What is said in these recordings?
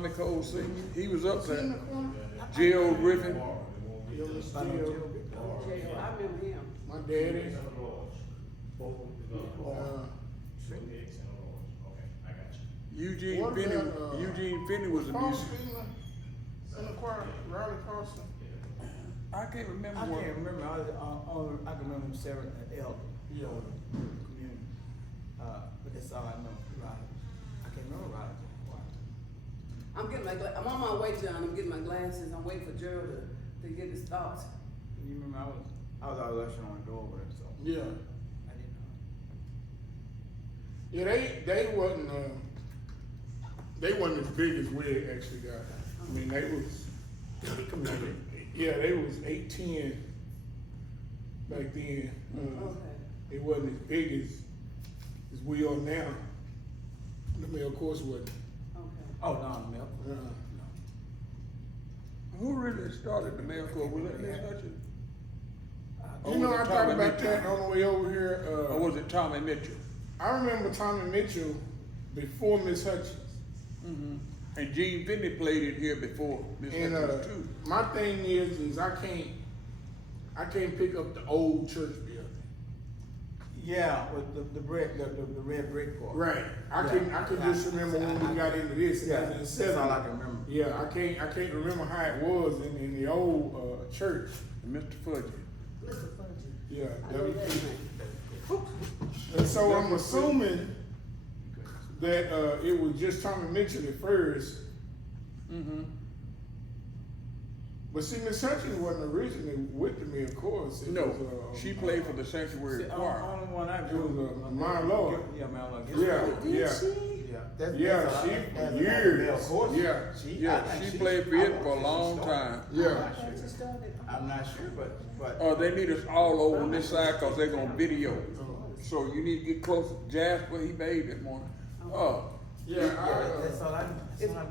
Tommy Cole Senior, he was up See in the there. corner? J.O. Griffin, Yeah, Mr. I know Jill. Jill. I remember him. My daddy. Eugene What Finney, about, Eugene Finney was a Carl musician. Fiedler in the choir, Riley Carson. I can't remember I what. can't remember, I can remember him serving at Elder, you know, community. But that's all I know, Riley. I can't remember Riley. I'm getting I'm on my way, John. I'm getting my glasses. I'm waiting for Gerald to get his thoughts. You remember I was always ushering on the door with him, so Yeah. I didn't know. Yeah, they wasn't as big as we actually got. I mean, they was, yeah, they was 8'10" back then. Okay. It wasn't as big as we are now. I mean, of course, wasn't. Okay. Oh, no, Mel. Who really started the Mail Corps? Was it Miss Hutchins? You know, I thought Tommy about Mitchell? that on the way over here. Or was it Tommy Mitchell? I remember Tommy Mitchell before Miss Hutchins. And Gene Finney played it here before Miss And Hutchins too. my thing is I can't pick up the old church building. Yeah, with the red brick part. Right. I can just remember when we got into this. Yeah, in the that's 70s. all I can remember. Yeah, I can't remember how it was in the old church. And Mr. Fudgy. Mr. Fudgy. Yeah, I know that WP. name. And so I'm assuming that it was just Tommy Mitchell at first. Mm-hmm. But see, Miss Hutchins wasn't originally with me, of course. It No, was, she played for the Sanctuary See, Choir. only one I It was, my Lord. Yeah, my Lord. Yeah, Did yeah. she? Yeah, Yeah, she for years. Yeah, Yeah, she played for it for a long time. yeah. She started. I'm not sure, but. They need us all over on this side because they're gonna video. So you need to get close to Jasper, he made it morning. Yeah, That's all I remember.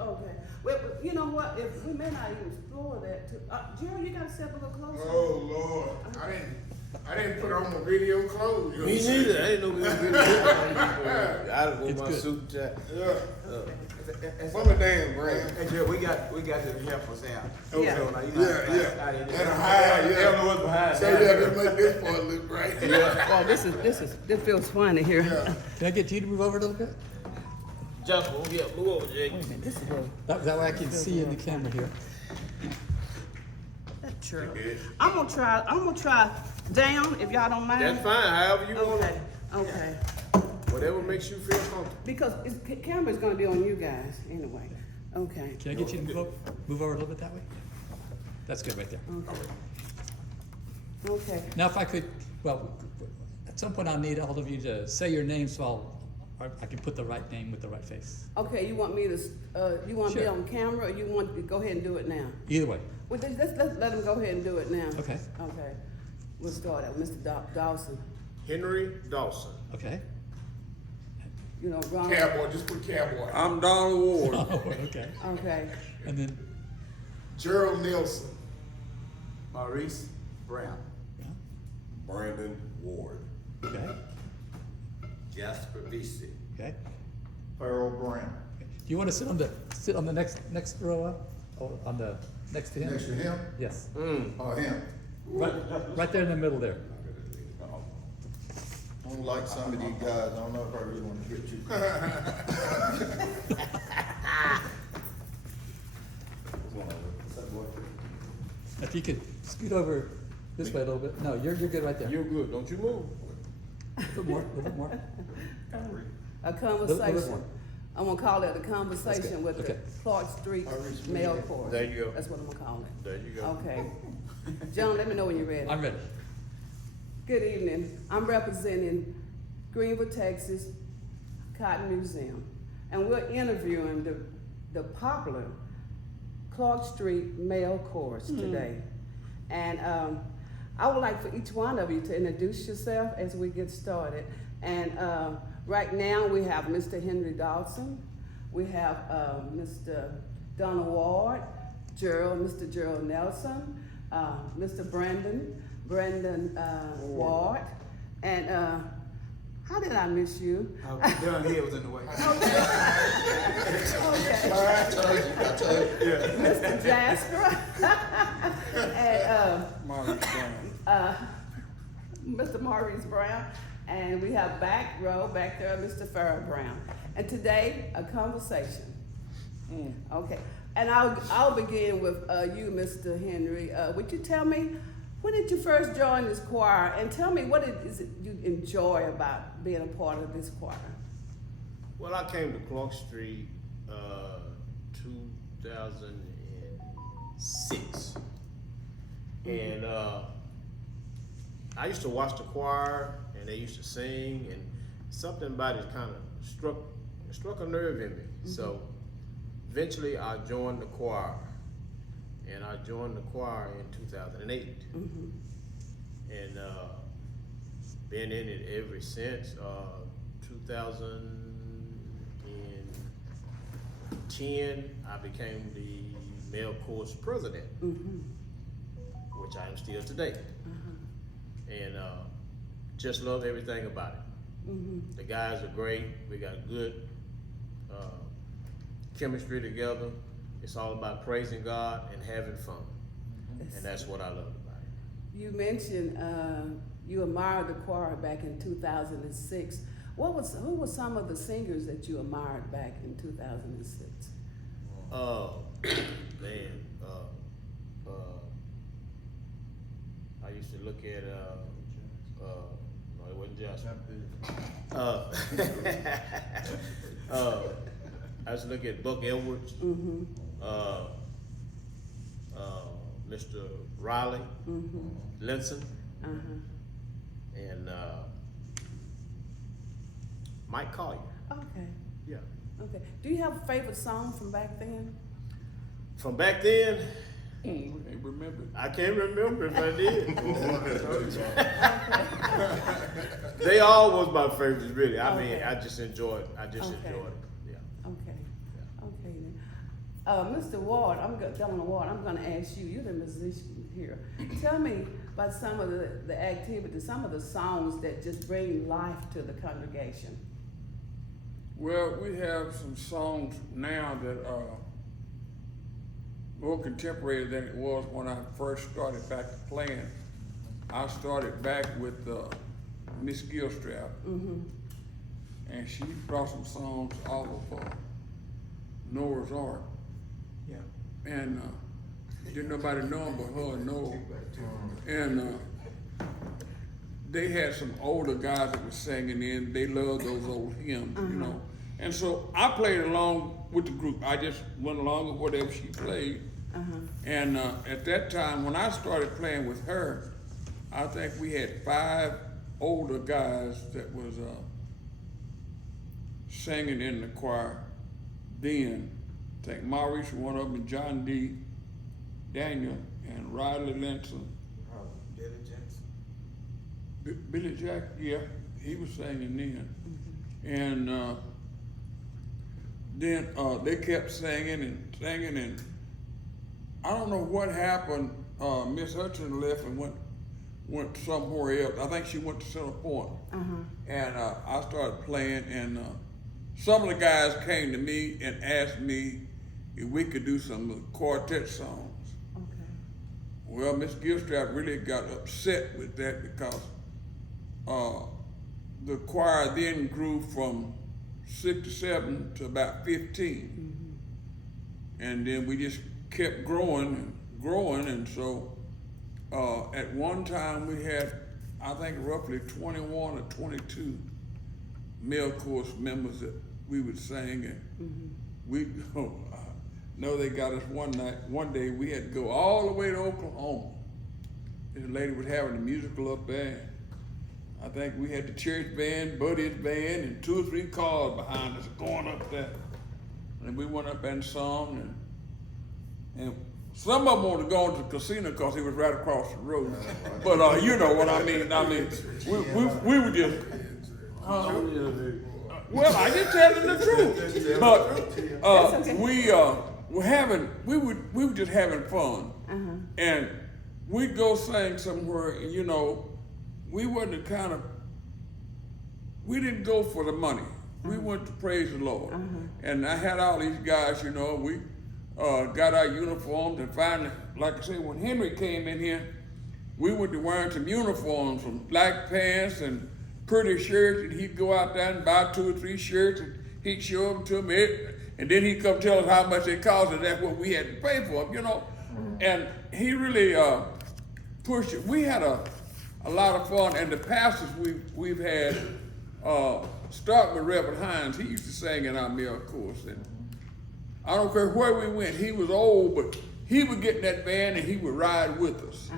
Okay. Well, you know what? If we may not even explore that too. Gerald, you gotta step a little closer. oh Lord, I didn't put on my video clothes. Me neither. I didn't know we were good. I done wore my suit and tie. Yeah. What a damn brand. Hey, Joe, we got to help us out. Yeah. So, like, you know, Yeah. out in And there. a high, They don't know what's behind So that. yeah, they make this part look right. Oh, this feels funny here. Yeah. Can I get you to move over a little bit? Jump on, yeah, move over, Jake. This is good. That way I can see in the camera here. That true. I'm gonna try down if y'all don't mind. That's fine, however you want Okay. it. Okay. Whatever makes you feel comfortable. Because camera's gonna be on you guys anyway. Okay. Can I get you to move over a little bit that way? That's good right there. Okay. Now if I could, well, at some point I'll need all of you to say your names so I can put the right name with the right face. Okay. You want me to? You want me Sure. on camera, or you want to go ahead and do it now? Either way. Well, let's let him go ahead and do it now. Okay. Okay. We'll start at Mr. Dawson. Henry Dawson. Okay. You know, Ron. Cowboy, just put cowboy. I'm Donald Ward. Oh, okay. Okay. And then, Gerald Nelson. Maurice Brown. yeah, Brandon Ward. okay, Jasper Vesey. okay. Farrell Brown. Do you want to sit on the next row up? Or on the, next to him? Next to him? Yes. Or him? Right there in the middle there. I don't like some of these guys. I don't know if I really want to get you. If you could scoot over this way a little bit. No, you're good right there. You're good, don't you move. A little more, a little bit more. A Little conversation. more. I'm gonna call it a conversation with Okay. the Clark Street Mail Corps. There you go. That's what I'm gonna call it. There you go. Okay. John, let me know when you're ready. I'm ready. Good evening. I'm representing Greenville, Texas Cotton Museum, and we're interviewing the popular Clark Street Mail Corps today. And I would like for each one of you to introduce yourself as we get started. And right now we have Mr. Henry Dawson, we have Mr. Donald Ward, Mr. Gerald Nelson, Mr. Brandon Ward, and How did I miss you? Down here was in the way. Okay. Mr. Jasper and Maurice Brown. Mr. Maurice Brown, and we have back there, Mr. Farrell Brown. And today, a conversation. Okay, and I'll begin with you, Mr. Henry. Would you tell me, when did you first join this choir? And tell me, what is it you enjoy about being a part of this choir? Well, I came to Clark Street, 2006. And I used to watch the choir, and they used to sing, and something about it kind of struck a nerve in me. So eventually I joined the choir, and I joined the choir in 2008. And been in it ever since. 2010, I became the male chorus president, which I am still today. And just love everything about it. The guys are great. We got good chemistry together. It's all about praising God and having fun. And that's what I love about it. You mentioned you admired the choir back in 2006. Who were some of the singers that you admired back in 2006? Man, I used to look at no, it wasn't Jasper. I used to look at Buck Edwards, Mr. Riley, Linson, and Mike Collier. Okay. Yeah. Okay. Do you have a favorite song from back then? From back then, I can't remember. I can't remember if I did. They all was my favorites, really. I mean, Okay. I just enjoyed it. Okay. Yeah. Okay. Okay then. Mr. Ward, Governor Ward, I'm gonna ask you, you're the musician here. Tell me about some of the activities, some of the songs that just bring life to the congregation. Well, we have some songs now that are more contemporary than it was when I first started back playing. I started back with Miss Gilstrap, and she brought some songs off of Noah's Ark. Yeah. And didn't nobody know him but her and Noah. And they had some older guys that were singing in. They loved those old hymns, you know. And so I played along with the group. I just went along with whatever she played. And at that time, when I started playing with her, I think we had 5 older guys that was singing in the choir then. I think Maurice was one of them, and John D. Daniel, and Riley Linson. Billy Jackson. Billy Jack, yeah, he was singing then. And then they kept singing, and I don't know what happened. Miss Hudson left and went somewhere else. I think she went to Center Point. And I started playing, and some of the guys came to me and asked me if we could do some quartet songs. Okay. Well, Miss Gilstrap really got upset with that because the choir then grew from 6 to 7 to about 15. And then we just kept growing, and so at one time we had, I think, roughly 21 or 22 male chorus members that we would sing, and we know they got us one day we had to go all the way to Oklahoma. This lady was having a musical up there. I think we had the church band, Buddy's band, and 2 or 3 cars behind us going up there. And we went up and sung, and some of them wanted to go into the casino because it was right across the road. But you know what I mean. We were just. Well, I just telling the truth. But we were just having fun, and we'd go sing somewhere, and you know, we wasn't the kind of we didn't go for the money. We went to praise the Lord. And I had all these guys, you know, we got our uniforms, and finally, like I said, when Henry came in here, we went to wearing some uniforms, some black pants and pretty shirts, and he'd go out there and buy 2 or 3 shirts, and he'd show them to me, and then he'd come tell us how much it cost, and that's what we had to pay for them, you know. And he really pushed it. We had a lot of fun, and the pastors we've had, start with Reverend Hines. He used to sing in our male chorus, and I don't care where we went. He was old, but he would get in that van and he would ride with us.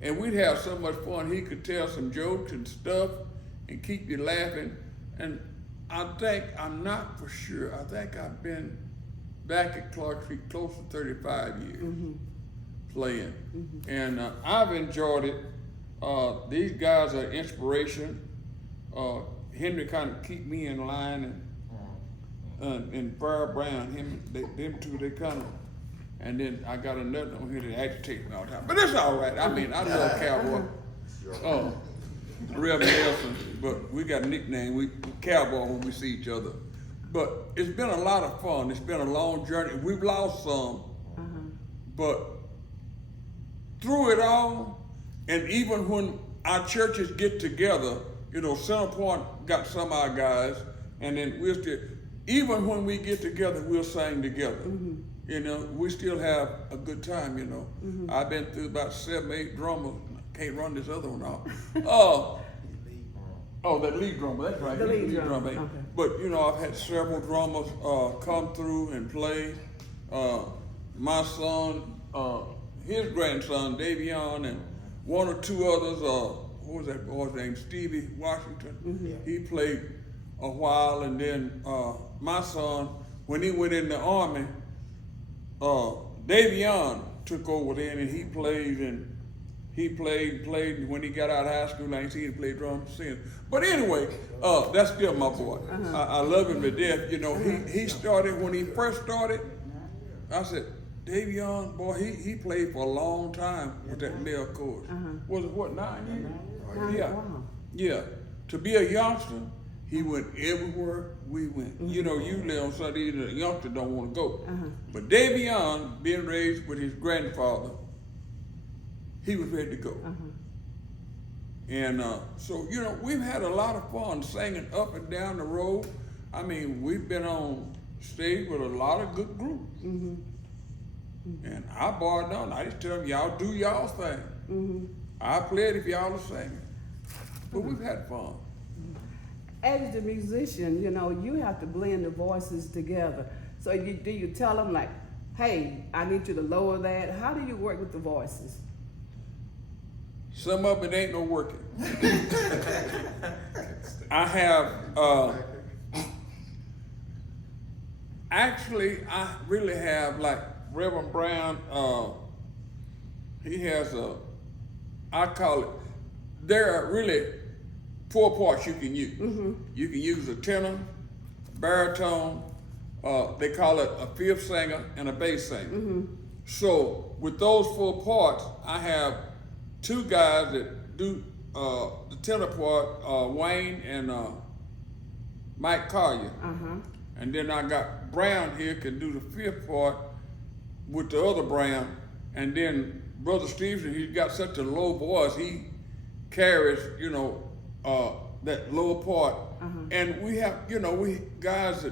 And we'd have so much fun. He could tell some jokes and stuff and keep you laughing. And I think, I'm not for sure, I think I've been back at Clark Street close to 35 years playing. And I've enjoyed it. These guys are inspiration. Henry kind of keep me in line, and Farrah Brown, them two, they kind of, and then I got another one here that agitates me all the time. But it's all right. I mean, I love Cowboy. Reverend Nelson, but we got a nickname, we Cowboy when we see each other. But it's been a lot of fun. It's been a long journey. We've lost some, but through it all, and even when our churches get together, you know, Center Point got some of our guys, and then we'll still, even when we get together, we'll sing together. You know, we still have a good time, you know. I've been through about 7, 8 drummers. Can't run this other one off. Oh, that lead drummer, that's right. The he's lead drummer, drummer. okay. But, you know, I've had several drummers come through and play. My son, his grandson, Davion, and 1 or 2 others, what was that boy's name, Stevie Washington? He played a while, and then my son, when he went in the Army, Davion took over then, and he played, and he played when he got out of high school. I ain't seen him play drums since. But anyway, that's still my boy. I love him to death. You know, he started, when he first started, I said, Davion, boy, he played for a long time with that male chorus. Was it what, 9 years? Yeah. Wow. Yeah. To be a youngster, he went everywhere we went. You know, usually on Sunday, the youngster don't want to go. But Davion, being raised with his grandfather, he was ready to go. And so, you know, we've had a lot of fun singing up and down the road. I mean, we've been on stage with a lot of good groups. And I bar none. I just tell them, y'all do y'all thing. I play it if y'all are singing. But we've had fun. As the musician, you know, you have to blend the voices together. So do you tell them like, hey, I need you to lower that? How do you work with the voices? Some of it ain't no working. I have, actually, I really have, like Reverend Brown, he has I call it, there are really 4 parts you can use. You can use a tenor, baritone, they call it a 5th singer, and a bass singer. So with those 4 parts, I have 2 guys that do the tenor part, Wayne and Mike Collier. And then I got Brown here can do the 5th part with the other Brown. And then Brother Stevenson, he's got such a low voice, he carries, you know, that lower part. And we have, you know, we guys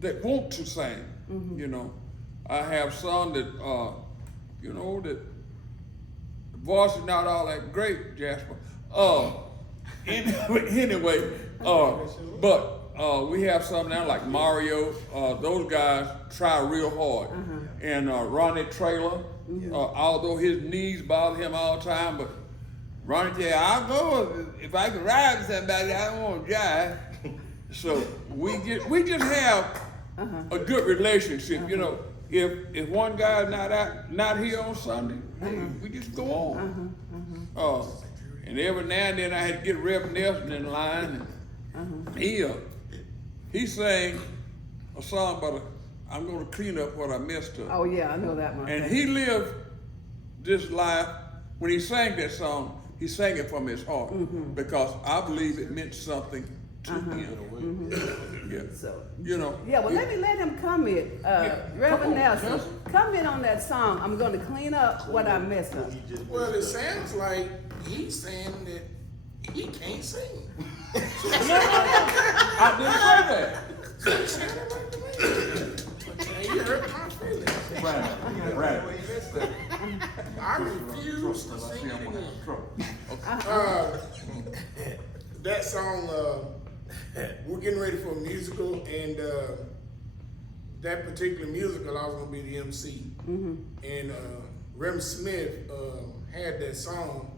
that want to sing, you know. I have some that, you know, that the voice is not all that great, Jasper. Anyway, but we have some now like Mario. Those guys try real hard. And Ronnie Traylor, although his knees bother him all the time, but Ronnie said, I'll go if I can ride with somebody, I don't want to jive. So we just have a good relationship, you know. If one guy's not here on Sunday, hey, we just go on. And every now and then I had to get Reverend Nelson in line, and he sang a song about I'm gonna clean up what I messed up. Oh yeah, I know that one. And he lived this life. When he sang that song, he sang it from his heart because I believe it meant something to him. Yeah, So, you know. yeah, well, let him comment. Reverend Come on, Nelson, Nelson. comment on that song. I'm gonna clean up what I messed up. Well, it sounds like he's saying that he can't sing. I didn't say that. He said it like to me. And you hurt my feelings. Right. I refuse to sing it again. That song, we're getting ready for a musical, and that particular musical, I was gonna be the MC. And Rem Smith had that song,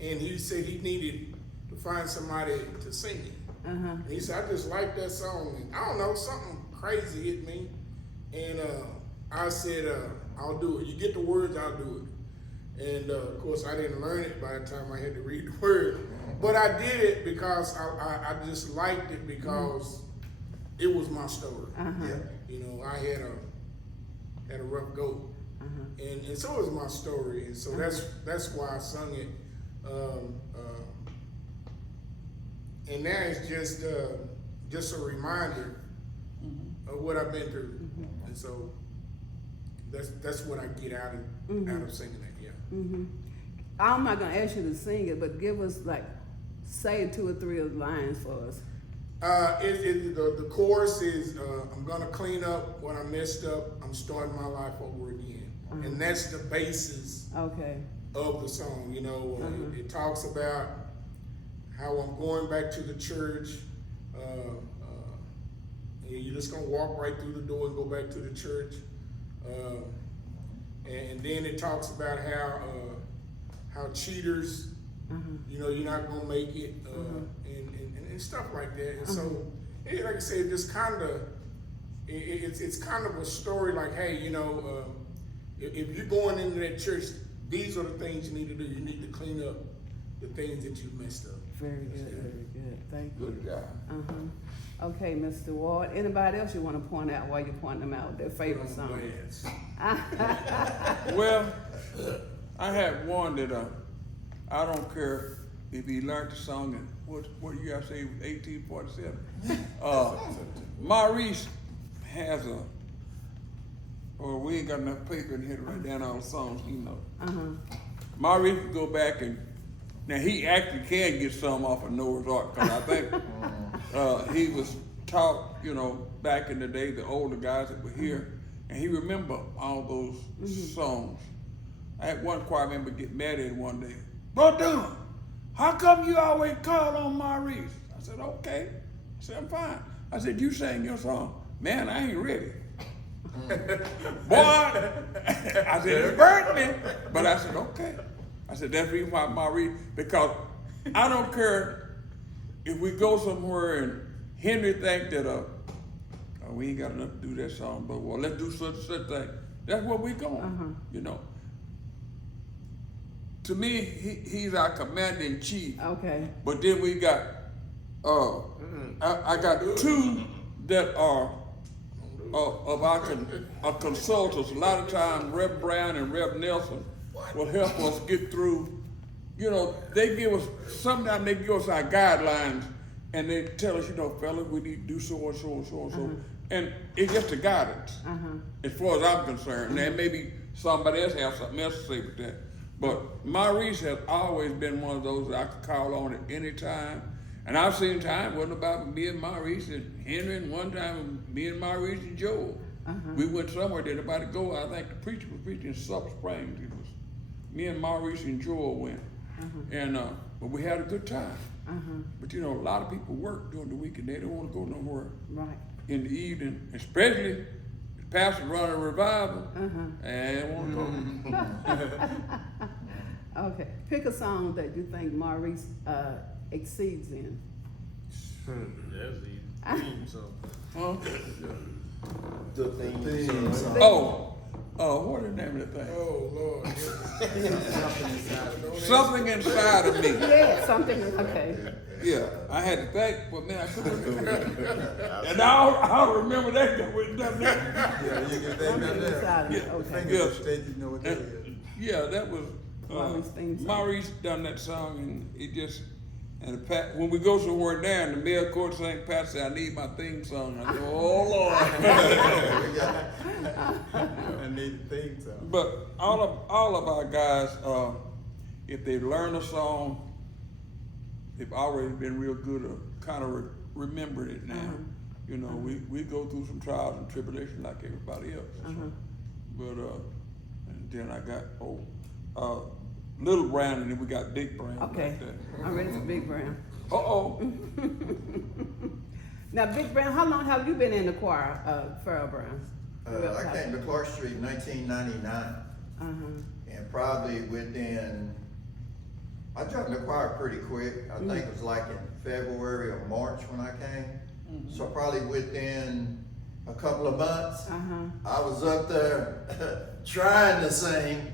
and he said he needed to find somebody to sing it. And he said, I just like that song. And I don't know, something crazy hit me, and I said, I'll do it. You get the words, I'll do it. And of course, I didn't learn it by the time I had to read the words. But I did it because I just liked it because it was my story. You know, I had a rough go, and so was my story, and so that's why I sung it. And now it's just a reminder of what I've been through, and so that's what I get out of singing that. Yeah. I'm not gonna ask you to sing it, but give us say 2 or 3 of the lines for us. The chorus is I'm gonna clean up what I messed up. I'm starting my life over again, and that's the basis Okay. of the song. You know, it talks about how I'm going back to the church. You're just gonna walk right through the door and go back to the church, and then it talks about how cheaters, you know, you're not gonna make it, and stuff like that. And so, like I said, just kind of, it's kind of a story like, hey, you know, if you're going into that church, these are the things you need to do. You need to clean up the things that you messed up. Very good, very good. Thank you. Good guy. Okay, Mr. Ward. Anybody else you want to point out while you're pointing them out? Their favorite song. Well, I have one that I don't care if he learned the song in what year I say it was 1847. Maurice has we ain't got enough paper in here to write down all the songs he knows. Maurice can go back and now he actually can get some off of Noah's Ark because I think he was taught, you know, back in the day, the older guys that were here, and he remember all those songs. I had one choir member get mad at him one day. Bro Dunn, how come you always call on Maurice? I said, okay. I said, I'm fine. I said, you sang your song. Man, I ain't ready. Boy, I said, it burnt me. But I said, okay. I said, that's the reason why Maurice, because I don't care if we go somewhere and Henry think that we ain't got enough to do that song, but well, let's do such thing. That's where we going, you know. To me, he's our commander in chief. Okay. But then we got, I got 2 that are of our consultants. A lot of times, Rev Brown and Rev Nelson will help us get through. You know, they give us, sometimes they give us our guidelines and they tell us, you know, fellas, we need to do so and so and so and so. And it's just a guidance, as far as I'm concerned. Now, maybe somebody else has something else to say with that. But Maurice has always been one of those that I could call on at any time. And I've seen times, wasn't about me and Maurice and Henry, and one time me and Maurice and Joel. We went somewhere, didn't nobody go. I think the preacher was preaching in Sub Springs. It was me and Maurice and Joel went. And but we had a good time. But you know, a lot of people work during the week and they don't want to go nowhere Right. in the evening, especially if the pastor running a revival. And they want to go. Okay. Pick a song that you think Maurice exceeds in. That's the theme song. Huh? The theme song. What is the name of that thing? Oh Lord. Something inside of me. Yeah, something. Okay. Yeah, I had to think, but man, I couldn't remember. And I'll remember that because we done that. Yeah, you get that Something down there. inside of it. Okay. Yes. You know what that is. Yeah, that was Maurice theme song. Maurice done that song, and it just, And when we go somewhere down, the mayor court St. Pat say, I need my theme song. I go, oh Lord. I need the thing so. But all of our guys, if they learn a song, they've already been real good at kind of remembering it now. You know, we go through some trials and tribulations like everybody else. But and then I got Little Brown, and then we got Big Brown. Okay, Like that. I'm ready for Big Brown. Uh-oh. Now, Big Brown, how long have you been in the choir, Farrell Brown? I came to Clark Street in 1999, and probably I jumped in the choir pretty quick. I think it was like in February or March when I came. So probably within a couple of months, I was up there trying to sing.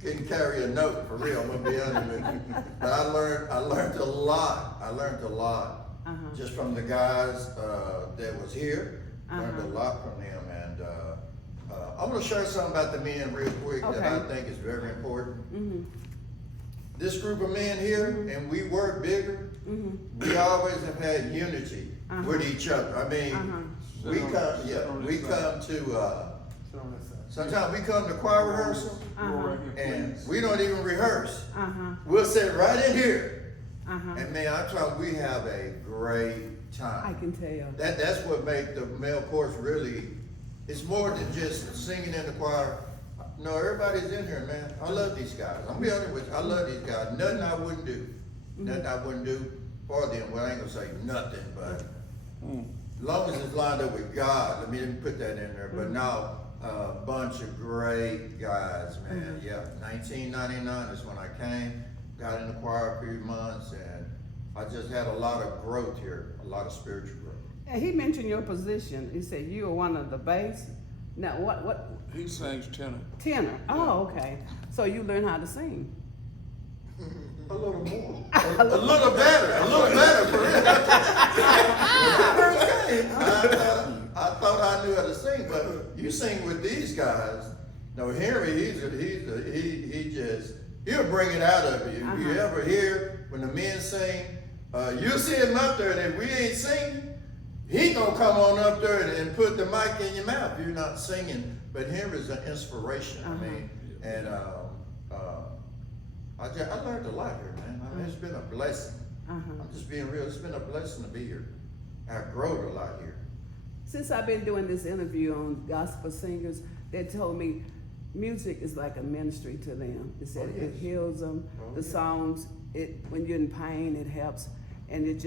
Couldn't carry a note, for real, I'm gonna be honest with you. But I learned a lot. I learned a lot just from the guys that was here. Learned a lot from them, and I'm gonna share something about the men real quick that I think is very important. This group of men here, and we work bigger. We always have had unity with each other. I mean, we come to. Sometimes we come to choir rehearsal and we don't even rehearse. We'll sit right in here. And man, I'm telling you, we have a great time. I can tell. That's what makes the male chorus really, it's more than just singing in the choir. No, everybody's in here, man. I love these guys. I'm gonna be honest with you, I love these guys. Nothing I wouldn't do. Nothing I wouldn't do for them. Well, I ain't gonna say nothing, but as long as it's lined up with God, let me put that in there. But now, a bunch of great guys, man. Yeah, 1999 is when I came, got in the choir a few months, and I just had a lot of growth here, a lot of spiritual growth. And he mentioned your position. He said you were one of the bass. Now, what? He sings tenor. Tenor. Oh, okay. So you learned how to sing. A little more. A little better. A little better for real. I thought I knew how to sing, but you sing with these guys. No, Henry, he'll bring it out of you. If you ever hear when the men sing, you'll see him up there, and if we ain't singing, he gonna come on up there and put the mic in your mouth. You're not singing, but Henry's an inspiration. I mean, and I learned a lot here, man. I mean, it's been a blessing. I'm just being real. It's been a blessing to be here. I've grown a lot here. Since I've been doing this interview on gospel singers, they told me music is like a ministry to them. They said it heals them. The songs, when you're in pain, it helps, and it's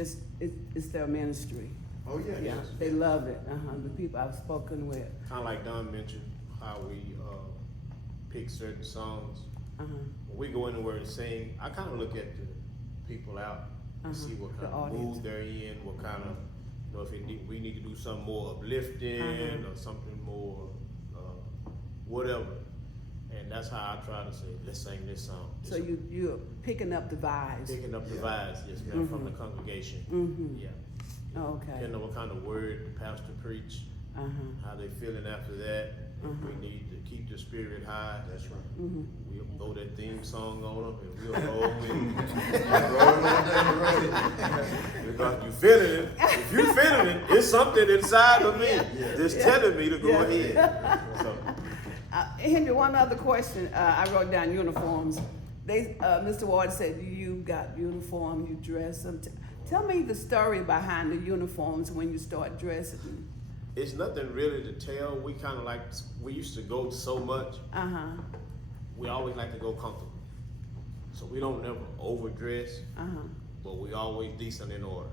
their ministry. Oh yeah. Yeah, they love it. The people I've spoken with. Kind of like Don mentioned, how we pick certain songs. When we go anywhere to sing, I kind of look at the people out and see what kind of mood they're in, what kind of, you know, if we need to do something more uplifting or something more whatever. And that's how I try to say, let's sing this song. So you're picking up the vibes. Picking up the vibes, yes, ma'am, from the congregation. Yeah. Okay. Depending on what kind of word the pastor preach, how they feeling after that. If we need to keep the spirit high, that's right. We'll throw that theme song on them and we'll roll with it. You feeling it? If you feeling it, it's something inside of me that's telling me to go ahead. So. Henry, one other question. I wrote down uniforms. Mr. Ward said you got uniform, you dress them. Tell me the story behind the uniforms when you start dressing. It's nothing really to tell. We kind of like, we used to go so much. We always like to go comfortable. So we don't never overdress, but we always decent in order.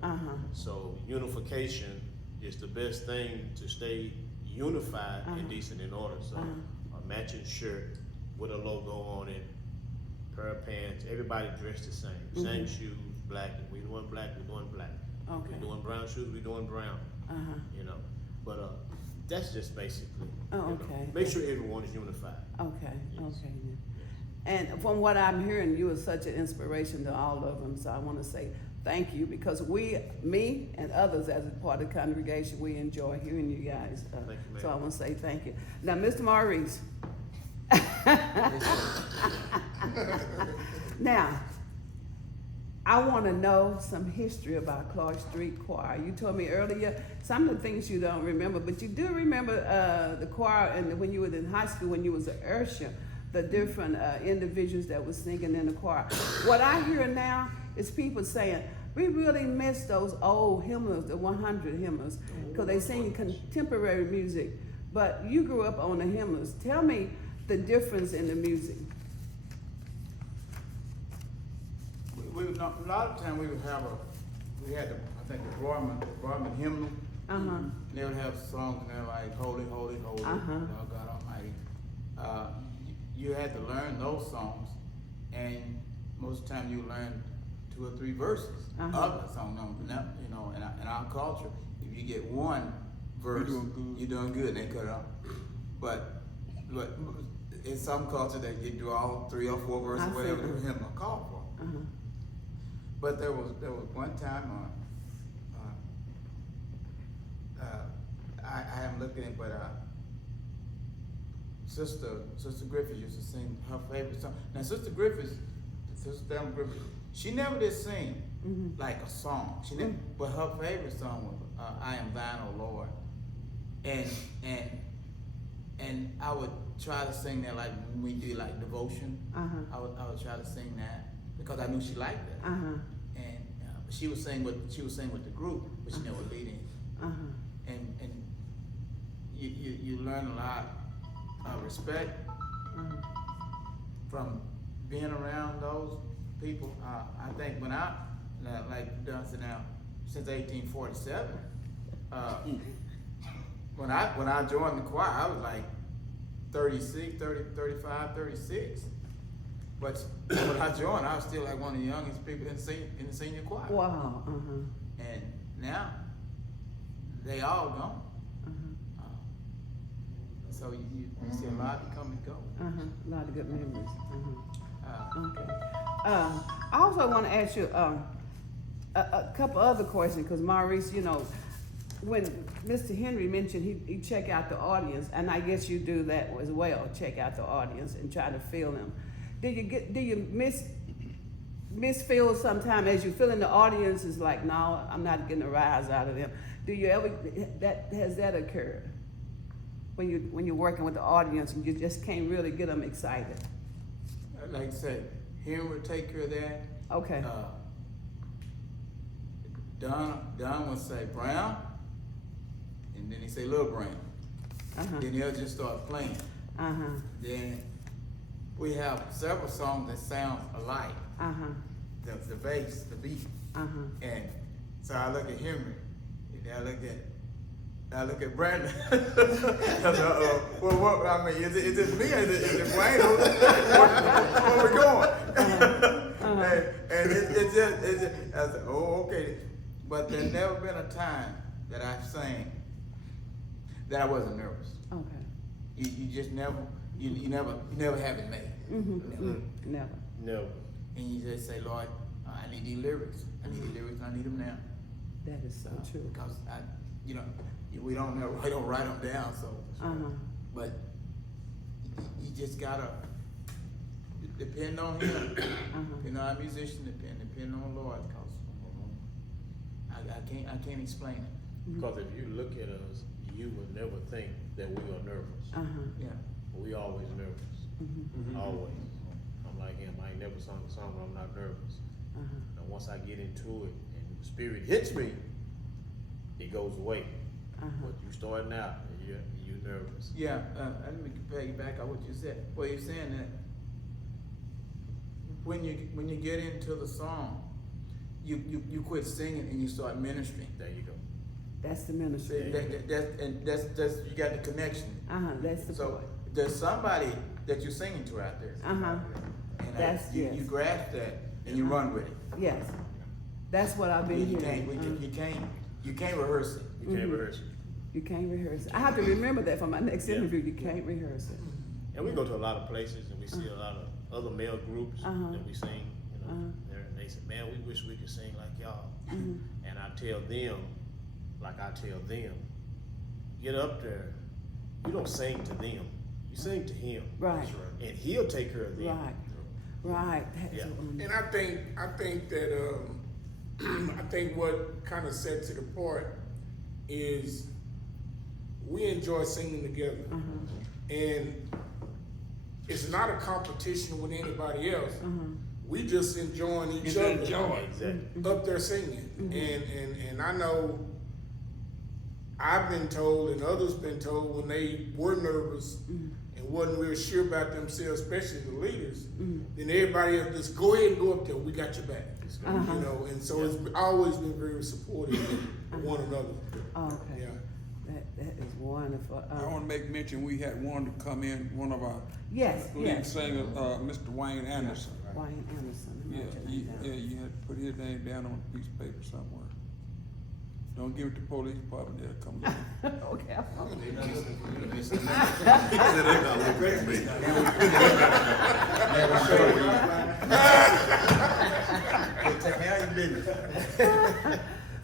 So unification is the best thing to stay unified and decent in order. So a matching shirt with a logo on it, pair of pants, everybody dressed the same. Same shoes, black. We doing black, we doing black. Okay. We doing brown shoes, we doing brown. You know. But that's just basically. Oh, you know, okay. make sure everyone is unified. Okay, okay. And from what I'm hearing, you are such an inspiration to all of them. So I want to say thank you, because me and others as a part of the congregation, we enjoy hearing you guys. Thank you, ma'am. So I want to say thank you. Now, Mr. Maurice. Now, I want to know some history about Clark Street Choir. You told me earlier some of the things you don't remember, but you do remember the choir and when you were in high school, when you was an usher, the different individuals that was singing in the choir. What I hear now is people saying, we really miss those old hymnals, the 100 hymnals, because they sing contemporary music. But you grew up on the hymnals. Tell me the difference in the music. A lot of time we would have we had I think the Brahmin hymnal. And they would have songs and they're like, holy, holy, holy, Lord God Almighty. You had to learn those songs, and most of the time you learn 2 or 3 verses of the song number. Now, you know, in our culture, if you get one verse, you're doing good, and they cut it off. But in some culture, that you do all 3 or 4 verses, whatever the hymnal called for. But there was one time I haven't looked at it, but Sister Griffith used to sing her favorite song. Now Sister Thelma Griffith, she never did sing like a song. She never, but her favorite song was "I Am Thine, O Lord," and I would try to sing that like when we do like devotion. I would try to sing that because I knew she liked that. And she was singing with the group, but she never lead in. And you learn a lot of respect from being around those people. I think when I like dancing now since 1847, when I joined the choir, I was like 36, 35, 36. But when I joined, I was still like one of the youngest people in the senior choir. Wow. And now they all gone. So you see a lot to come and go. A lot of good memories. Okay. I also want to ask you a couple other questions, because Maurice, you know, when Mr. Henry mentioned he check out the audience, and I guess you do that as well, check out the audience and try to feel them. Do you miss feel sometime as you feel in the audience is like, no, I'm not getting a rise out of them. Do you ever has that occurred when you're working with the audience and you just can't really get them excited? Like I said, Henry would take care of that. Okay. Don would say Brown, and then he say Little Brown. Then he'll just start playing. Then we have several songs that sound alike. The bass, the beat. And so I look at Henry, and I look at Brandon. I said, well, what, I mean, is it me? Is it Wayne? Where we going? And it's just, I said, oh, okay. But there's never been a time that I've sang that I wasn't nervous. Okay. You just never, you never have it made. Never. No. And you just say, Lord, I need these lyrics. I need them now. That is so true. Because we don't write them down, so. But you just gotta depend on Him. Our musician depend on the Lord, because I can't explain it. Because if you look at us, you would never think that we are nervous. Yeah. We always nervous. Always. I'm like him. I ain't never sung a song where I'm not nervous. And once I get into it and the spirit hits me, it goes away. But you starting out and you're nervous. Yeah. Let me pay you back on what you said. Well, you're saying that when you get into the song, you quit singing and you start ministering. There you go. That's the ministry. That's you got the connection. That's the So point. there's somebody that you're singing to out there. And That's you grasp that and you run with it. Yes. That's what I've been You hearing. can't rehearse it. You can't rehearse it. You can't rehearse it. I have to remember that for my next interview. You can't rehearse it. And we go to a lot of places and we see a lot of other male groups that we sing, and they say, man, we wish we could sing like y'all. And I tell them, like I tell them, get up there. You don't sing to them. You sing to Him. Right. And He'll take care of them. Right. Right. That's Yeah. And I think that I think what kind of sets it apart is we enjoy singing together, and it's not a competition with anybody else. We just enjoying each Just other enjoy. Exactly. up there singing, and I know I've been told and others been told when they were nervous and wasn't real sure about themselves, especially the leaders, then everybody else just go ahead and go up there. We got your back, you know. And so it's always been very supportive of one another. Okay. Yeah. That is wonderful. I want to make mention, we had one to come in, one of our Yes, lead yes. singers, Mr. Wayne Anderson. Wayne Anderson. Yeah, you had to put his name down on a piece of paper somewhere. Don't give it to the police department, they'll come down. Okay.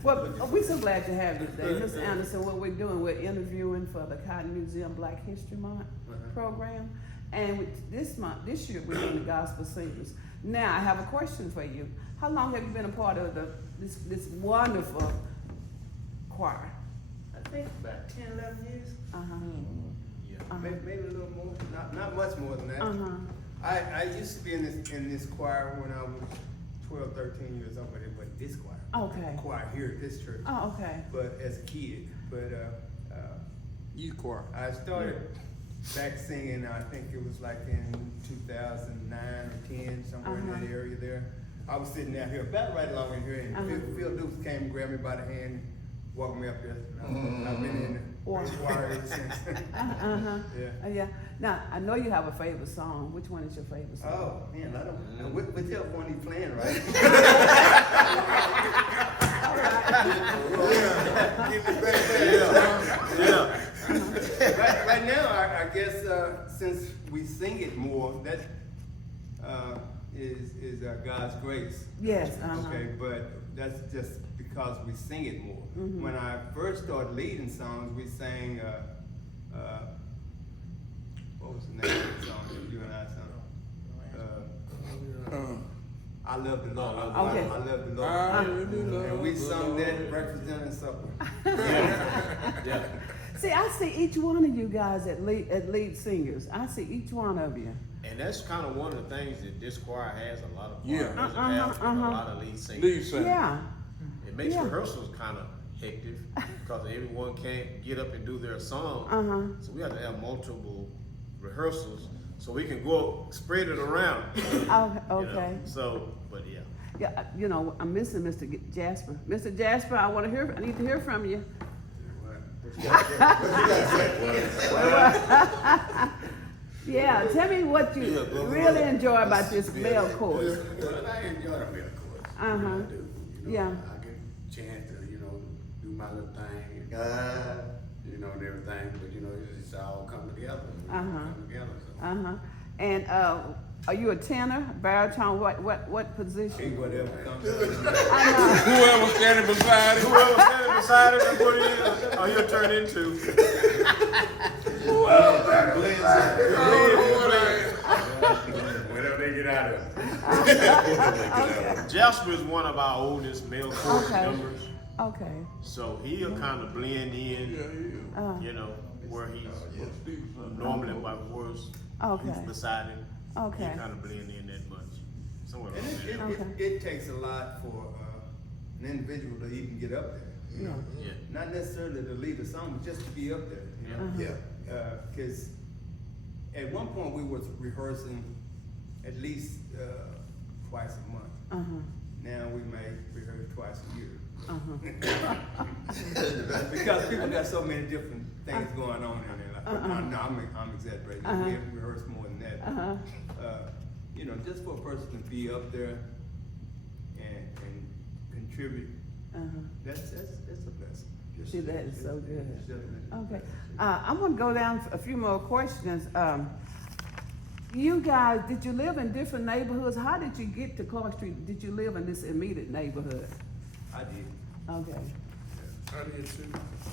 Well, we're so glad to have you today. Mr. Anderson, what we're doing, we're interviewing for the Cotton Museum Black History Month program. And this year, we're doing the gospel singers. Now, I have a question for you. How long have you been a part of this wonderful choir? I think about 10, 11 years. Uh-huh. Maybe a little more, not much more than that. Uh-huh. I used to be in this choir when I was 12, 13 years old, but it wasn't this choir. Okay. Choir here at this church. Oh, okay. But as a kid, Youth choir. I started back singing, I think it was like in 2009 or 10, somewhere in that area there. I was sitting out here, about right along in here, and Phil Dukes came and grabbed me by the hand, walked me up there. I've been in the choir ever since. Yeah. Now, I know you have a favorite song. Which one is your favorite song? Oh, man, I don't know. Whichever one he's playing, right? Right now, I guess since we sing it more, that is God's grace. Yes. Okay, but that's just because we sing it more. When I first started leading songs, we sang, what was the name of the song that you and I sung? I love the Lord. Okay. I love the Lord. I really love And we the sung Lord. that representing something. Yeah. See, I see each one of you guys at lead singers. I see each one of you. And that's kind of one of the things that this choir has. A lot of Yeah. choir doesn't have a lot of lead singers. Lead singer. Yeah. It makes Yeah. rehearsals kind of hectic because everyone can't get up and do their song. So we have to have multiple rehearsals so we can go spread it around. Oh, you know. okay. So, but yeah. Yeah, you know, I'm missing Mr. Jasper. Mr. Jasper, I need to hear from you. Yeah, tell me what you really enjoy about this male chorus. Well, I enjoy the male chorus. Uh-huh. I do. You know, Yeah. I get a chance to, do my little thing, and, and everything, but, it's all come together. Come together, so. Uh-huh. And are you a tenor, baritone, what position? Whatever comes up. I know. Whoever standing beside him. Whoever standing beside it, that's what it is. Or you'll turn into. Whenever they get out of it. Jasper is one of our oldest male chorus Okay. members. Okay. So he'll kind of blend in, where he's normally my worst. Okay. Who's beside him. Okay. He kind of blend in that much. Somewhere And around there. it takes a lot for an individual to even get up there. Yeah. Yeah. Not necessarily to lead a song, but just to be up there. Yeah. Because at one point we was rehearsing at least twice a month. Uh-huh. Now we may rehearse twice a year. Uh-huh. Because people got so many different things going on in their life. No, I'm exaggerating. We have to rehearse more than that. Just for a person to be up there and contribute, that's a blessing. See, that is so good. It's definitely- Okay. I'm gonna go down a few more questions. You guys, did you live in different neighborhoods? How did you get to Clark Street? Did you live in this immediate neighborhood? I did. Okay. I did too.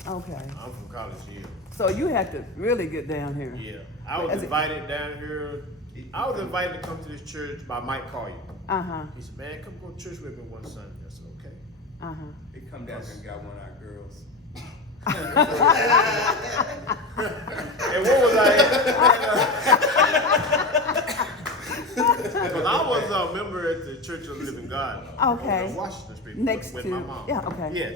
Okay. I'm from College Hill. So you had to really get down here. Yeah, I was As it- invited down here. I was invited to come to this church by Mike Collier. Uh-huh, He said, "Man, come go to church with me one Sunday." I said, "Okay." uh-huh. They come down here and got one of our girls. And what was Because I was a member at the Church of the Living God. Okay. On Washington Street. Next with to- my mom. yeah, okay. Yeah.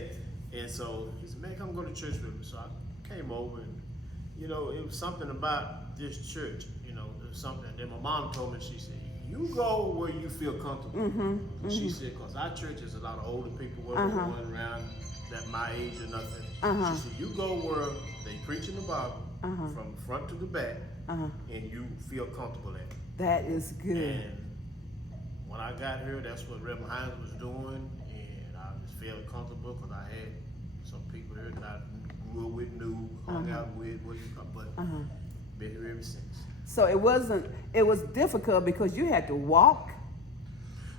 And so he said, "Man, come go to church with me." So I came over and, you know, it was something about this church, you know, there's something. Then my mom told me, she said, "You go where you feel comfortable." And she said, "Cause our church is a lot of older people where we're going around that my age or nothing." She said, "You go where they preaching the Bible from front to the back and you feel comfortable at." That is good. And when I got here, that's what Reverend Hines was doing, and I just felt comfortable because I had some people here that I grew up with, knew, hung out with, but been here ever since. So it was difficult because you had to walk.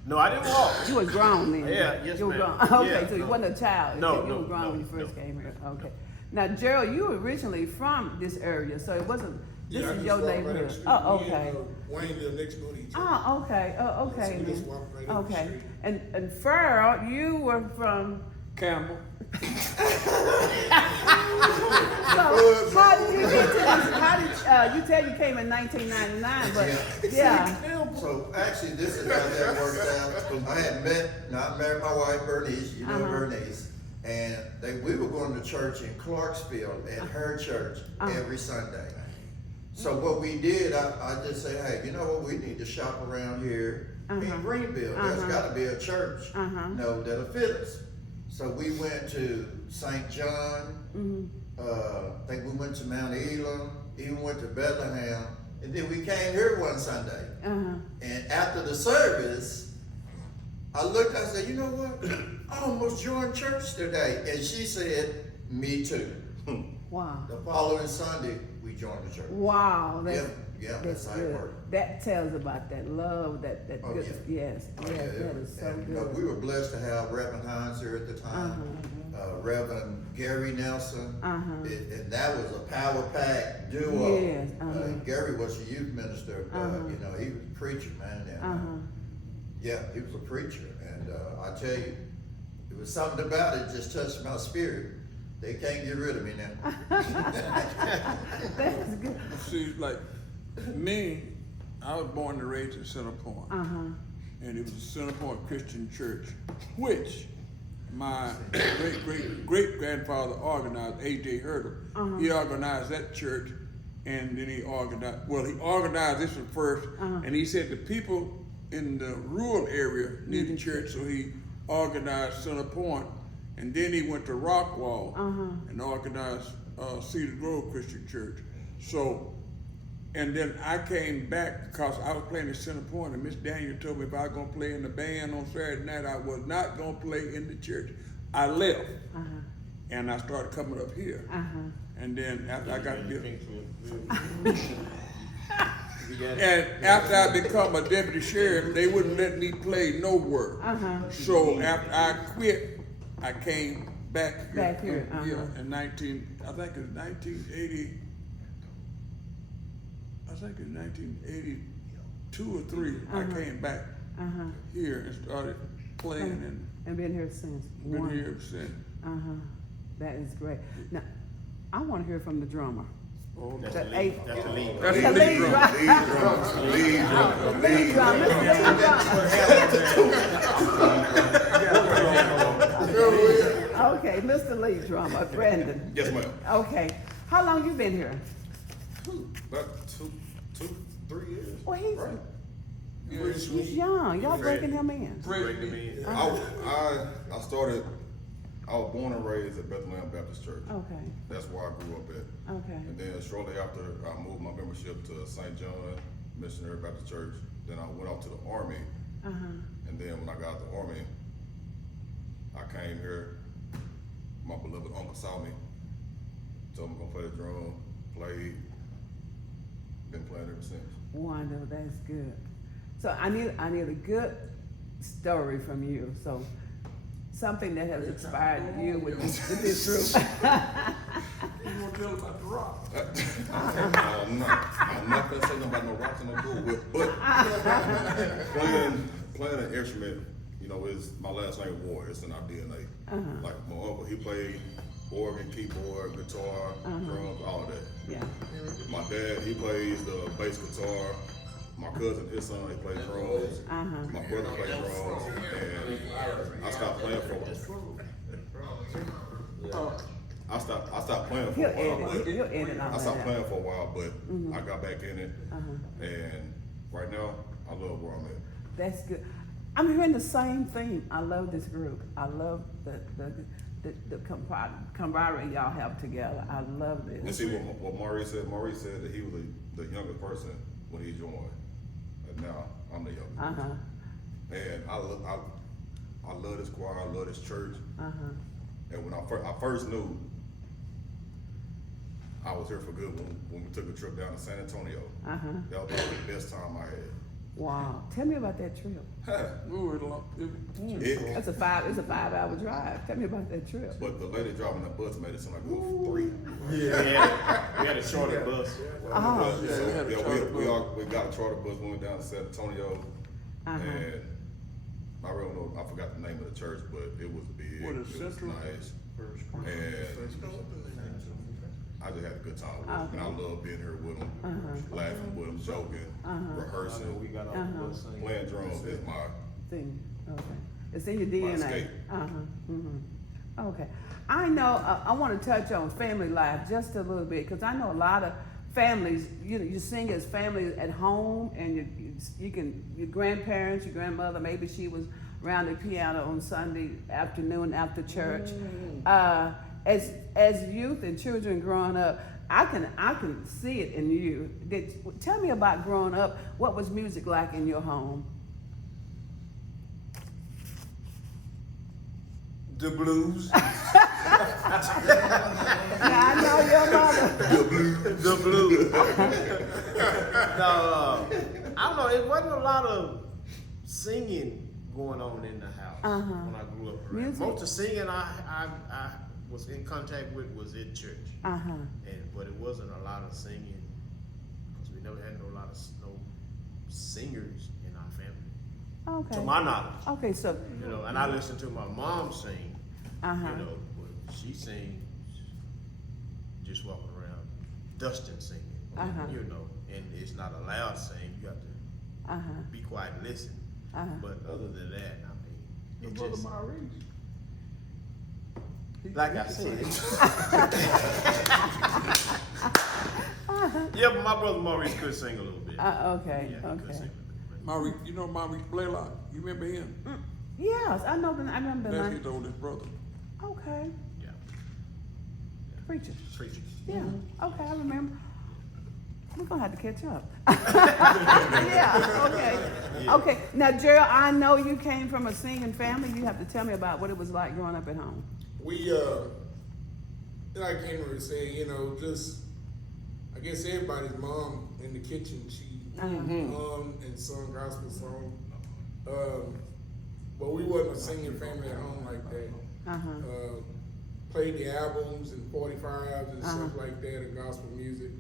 No, I didn't walk. You was grown then. Yeah, yes, you were ma'am. grown. Okay, Yeah, so you no. wasn't a child. No, you no, were grown no, when you first no. came here. Okay. Now, Gerald, you were originally from this area, so it wasn't. This Yeah, I is just your walk right up neighborhood. the street. Oh, Me okay. and, Wayne live next door to each other. Oh, okay. Oh, okay. So we just then. walk right up the Okay. street. And Farrell, you were from. Campbell. So how did you get to this? How did you tell you came in 1999? But yeah. So actually, this is how that worked out. I had married my wife Bernice, you know Bernice, and we were going to church in Clarksville at her church every Sunday. So what we did, I just said, hey, you know what, we need to shop around here in Greenville. There's got to be a church, you know, that'll fit us. So we went to St. John. I think we went to Mount Elam. Even went to Bethlehem, and then we came here one Sunday. And after the service, I looked. I said, you know what? I almost joined church today. And she said, me too. Wow. The following Sunday, we joined the church. Wow. Yeah, that's how it good. worked. That tells about that love, that Oh, good. yeah. Yes. Oh, Yes. yeah, That is so and, good. you know, we were blessed to have Reverend Hines here at the time, Reverend Gary Nelson, and that was a power pack duo. Yes, Gary was a youth minister, you know, he was a preacher, man, and yeah, he was a preacher, and I tell you, it was something about it just touched my spirit. They can't get rid of me now. That is good. See, like me, I was born and raised in Center Point. And it was the Center Point Christian Church, which my great grandfather organized, A.J. Hurdle. He organized that church, and then he organized this one first, and he said the people in the rural area needed church, so he organized Center Point, and then he went to Rockwall and organized Cedar Grove Christian Church. So, and then I came back because I was playing at Center Point, and Miss Daniel told me if I was gonna play in the band on Saturday night, I was not gonna play in the church. I left, and I started coming up here. And then after I got and after I become a deputy sheriff, they wouldn't let me play nowhere. So after I quit, I came back here. Back here, Yeah, in I think it was 1980. I think it was 1982 or 3. I came back here and started playing And been here since. and been here ever since. That is great. Now, I want to hear from the drummer. Oh, That's The the eighth- lead. That's the lead. that's The the lead drum. Lead drum, Okay, Mr. Lead drummer, Brandon. Yes, ma'am. Okay, how long you been here? About two, 3 years. Well, Yeah, he's young. Y'all breaking him in. Break them in. I started. I was born and raised at Bethlehem Baptist Church. Okay, That's where I grew up at. okay. And then shortly after, I moved my membership to St. John Missionary Baptist Church. Then I went off to the Army. And then when I got out the Army, I came here. My beloved uncle saw me. Told me to go play the drum. Played. Been playing ever since. Wonderful, that's good. So I need a good story from you. So something that has inspired you with this group? You want to tell about the rock? I'm not gonna say nothing about no rocks and no bull whip, but playing an instrument, you know, is my last name Ward. It's in our DNA. Like my uncle, he played organ, keyboard, guitar, drums, all of that. Yeah. My dad, he plays the bass guitar. My cousin, his son, he plays drums. My brother plays drums, and I stopped playing for. I stopped playing for a while. You'll edit all I that stopped out. playing for a while, but I got back in it, and right now I love where I'm at. That's good. I'm hearing the same thing. I love this group. I love the camaraderie y'all have together. I love And this. see what Maurice said. Maurice said that he was the youngest person when he joined, and now I'm the youngest. And I love this choir. I love this church. And when I first knew, I was here for good when we took a trip down to San Antonio. That was the best time I had. Wow. Tell me about that trip. We were long. It's a 5-hour drive. Tell me about that trip. But the lady driving the bus made it seem like we were for 3. We had a shorter bus. We got a charter bus. We went down to San Antonio, and I really know, I forgot the name of the church, but it was big. What is it was Central? nice, and I just had a good time with them. And I love being here with them, laughing with them, joking, rehearsing. We got on the bus. Playing drums is my Thing. Okay. It's in your DNA. escape. Okay. I know. I want to touch on family life just a little bit because I know a lot of families. You sing as family at home, and you can your grandparents, your grandmother. Maybe she was around the piano on Sunday afternoon after church. As youth and children growing up, I can see it in you. Tell me about growing up. What was music like in your home? The blues. Yeah, I know your mother. The blues. No, I don't know. It wasn't a lot of singing going on in the house when I grew up. Around. Music? Most of the singing I was in contact with was in church, but it wasn't a lot of singing because we never had no singers in our family, Okay. to my knowledge. Okay, so You know, and I listened to my mom sing. You know, but she sings just walking around, dusting singing. You know, and it's not a loud sing. You have to be quiet and listen. But other than that, I mean, it Brother just Maurice. like I said. Yeah, but my brother Maurice could sing a little bit. okay, Yeah, he could okay. sing a little bit. Maurice, you know Maurice Blaylock? You remember him? Yes, I know. I remember the That's name. his oldest brother. Okay, Yeah, preacher. preachers. Yeah. Okay, I remember. We're gonna have to catch up. Yeah. Okay. Okay. Now, Gerald, I know you came from a singing family. You have to tell me about what it was like growing up at home. We, like Henry was saying, you know, just, I guess everybody's mom in the kitchen, she hummed and sung gospel songs. But we wasn't a singing family at home like that. Played the albums and 45s and stuff like that and gospel music.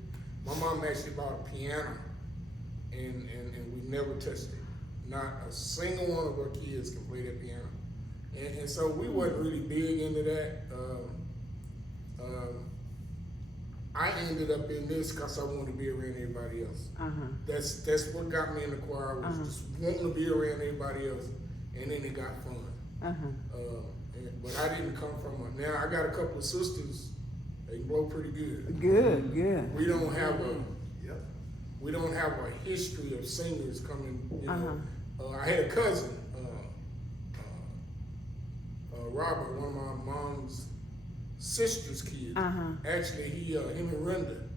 My mom actually bought a piano and we never touched it. Not a single one of our kids can play that piano. And so we wasn't really big into that. I ended up in this because I wanted to be around everybody else. That's what got me in the choir, was just wanting to be around everybody else, and then it got fun. But I didn't come from now I got a couple of sisters, they blow pretty good. Good. We don't have a history of singers coming, you know. I had a cousin, Robert, one of my mom's sister's kids. Actually, him and Renda,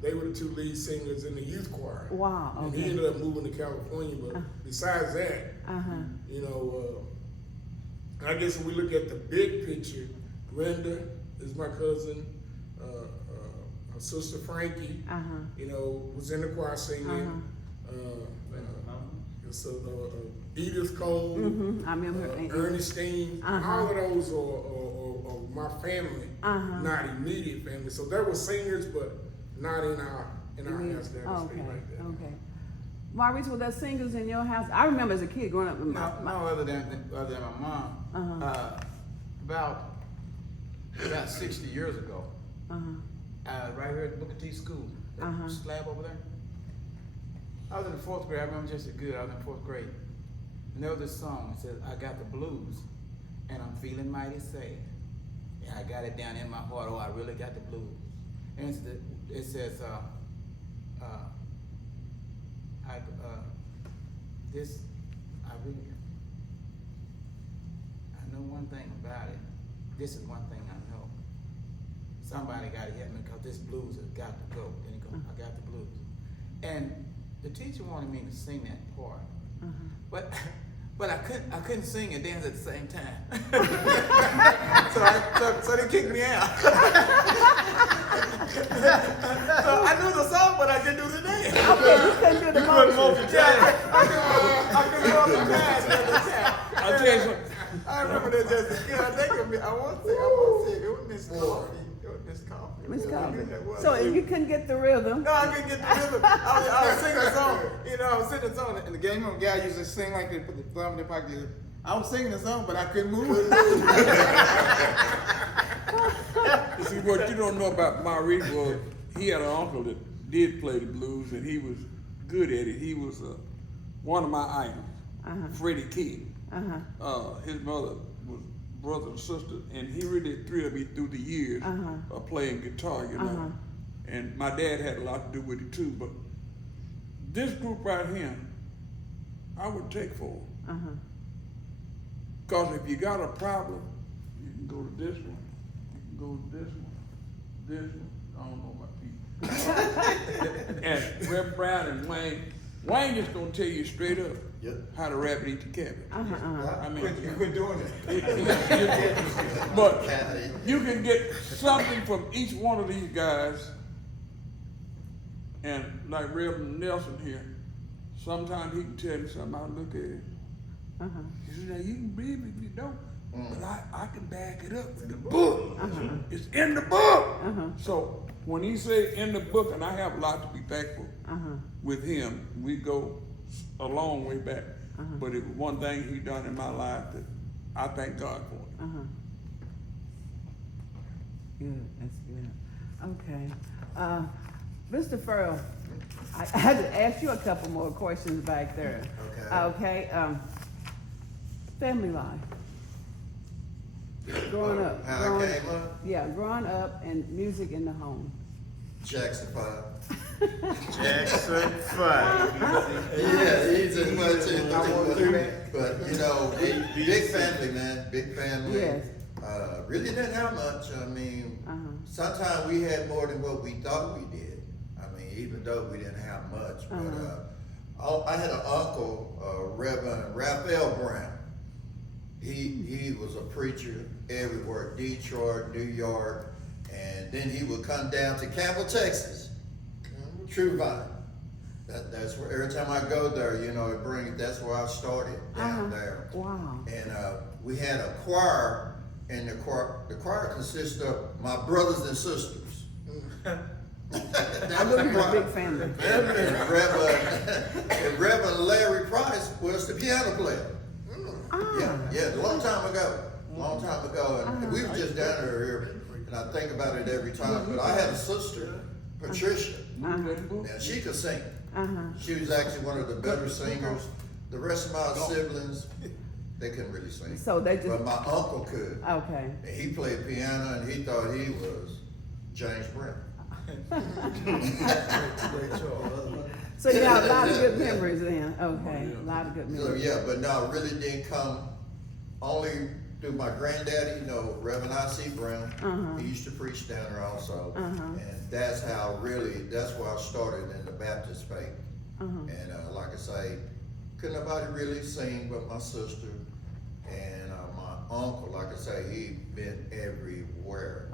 they were the two lead singers in the youth choir. Wow. And he Okay. ended up moving to California, but besides that, you know, I guess when we look at the big picture, Renda is my cousin. Her sister Frankie, you know, was in the choir singing. so, Edith Cole, I remember her. Ernestine, all of those are my family, not immediate family. So there were singers, but not in our house there. Okay, Like that. okay. Maurice, were there singers in your house? I remember as a kid growing up with No, other than my mom. About 60 years ago, right here at Booker T School, that slab over there. I was in the 4th grade. I remember just as good. I was in 4th grade. And there was this song. It says, "I got the blues, and I'm feeling mighty sad. Yeah, I got it down in my heart. Oh, I really got the blues." And it says, I know one thing about it. This is one thing I know. Somebody got to help me because this blues has got to go. Then he goes, "I got the blues." And the teacher wanted me to sing that part, but I couldn't sing and dance at the same time. so they kicked me out. So I knew the song, but I couldn't do the dance. Okay, you couldn't do the motion. Yeah, I couldn't multitask at the time. I'll tell you something. I remember that just as good. I think of me. I want to say it was Miss Coffee. Miss Coffee. So you couldn't get the rhythm. No, I couldn't get the rhythm. I was singing a song. You know, I was singing a song, and the game room guy used to sing like they put the thumb in their pocket. I was singing a song, but I couldn't move. See, what you don't know about Maurice was he had an uncle that did play the blues, and he was good at it. He was one of my idols, Freddie King. His mother was brother and sister, and he really thrilled me through the years of playing guitar, you know. And my dad had a lot to do with it too, but this group right here, I would take for them. Because if you got a problem, you can go to this one, you can go to this one, I don't know about people. And Reverend Brown and Wayne just gonna tell you straight up how to rabbit eat the cabbage. I mean, You quit doing it. but you can get something from each one of these guys, and like Reverend Nelson here, sometimes he can tell me something, I look at it. He said, "Now you can believe it if you don't, but I can back it up with the book. It's in the book." So when he say in the book, and I have a lot to be thankful with him, we go a long way back. But it was one thing he done in my life that I thank God for. Good, that's good. Okay. Mr. Farrell, I had to ask you a couple more questions back there. Okay. Family life. Growing up. How I came up? Yeah, growing up and music in the home. Jackson 5. Jackson 5. Yeah, he's as much as but you know, big family, man, big family. Yes. Really didn't have much. I mean, sometimes we had more than what we thought we did. I mean, even though we didn't have much. But I had an uncle, Reverend Raphael Brown. He was a preacher everywhere, Detroit, New York, and then he would come down to Campbell, Texas, True Vine. That's where every time I go there, you know, that's where I started down there. Wow. And we had a choir, and the choir consists of my brothers and sisters. I look at a big family. And Reverend Larry Price was the piano player. Yeah, a long time ago. And we were just down there here, and I think about it every time. But I had a sister, Patricia, and she could sing. She was actually one of the better singers. The rest of my siblings, they couldn't really sing. So they just. But my uncle could. Okay. And he played piano, and he thought he was James Brown. So you got a lot of good memories then. Okay, a lot of good So memories. yeah, but no, it really didn't come only through my granddaddy, you know, Reverend I.C. Brown. He used to preach down there also. And that's where I started in the Baptist faith. And like I say, couldn't nobody really sing but my sister. And my uncle, like I say, he'd been everywhere.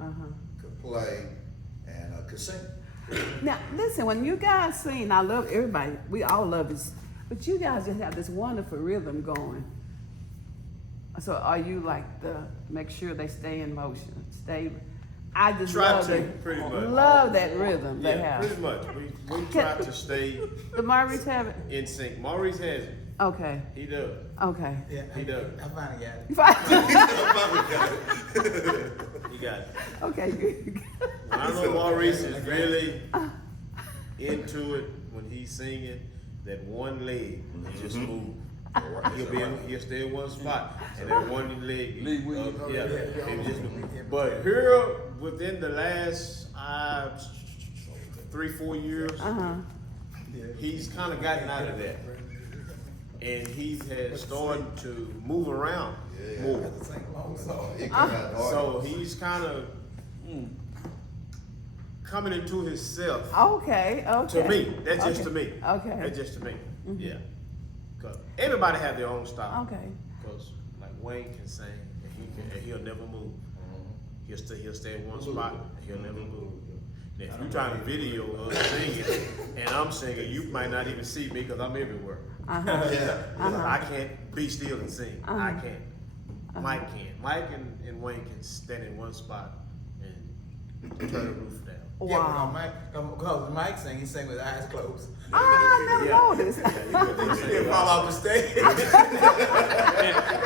Could play and could sing. Now, listen, when you guys sing, I love everybody. We all love this. But you guys just have this wonderful rhythm going. So are you like make sure they stay in motion, I just Try love to, pretty much. love that rhythm they Yeah, have. pretty much. We try to stay The Maurice have it? in sync. Maurice has it. Okay, He does. okay. Yeah, He does. I finally got it. He got it. Okay, good. I know Maurice is really into it when he's singing. That one leg just move. He'll stay in one spot, and that one leg. Lead with you. He'll just move. But here, within the last 3-4 years, he's kind of gotten out of that, and he has started to move around more. It come out hard. So he's kind of coming into himself. Okay, okay. To me, that's just to me. Okay. That's just to me. Yeah. Cause everybody have their own style. Okay. Cause like Wayne can sing, and he'll never move. He'll stay in one spot, and he'll never move. Now, if you're trying to video us singing, and I'm singing, you might not even see me because I'm everywhere. I can't be still and sing. I can't. Mike can. Mike and Wayne can stand in one spot and turn the roof down. Wow. Because Mike sang, he sang with eyes closed. I never noticed. He'll fall off the stage.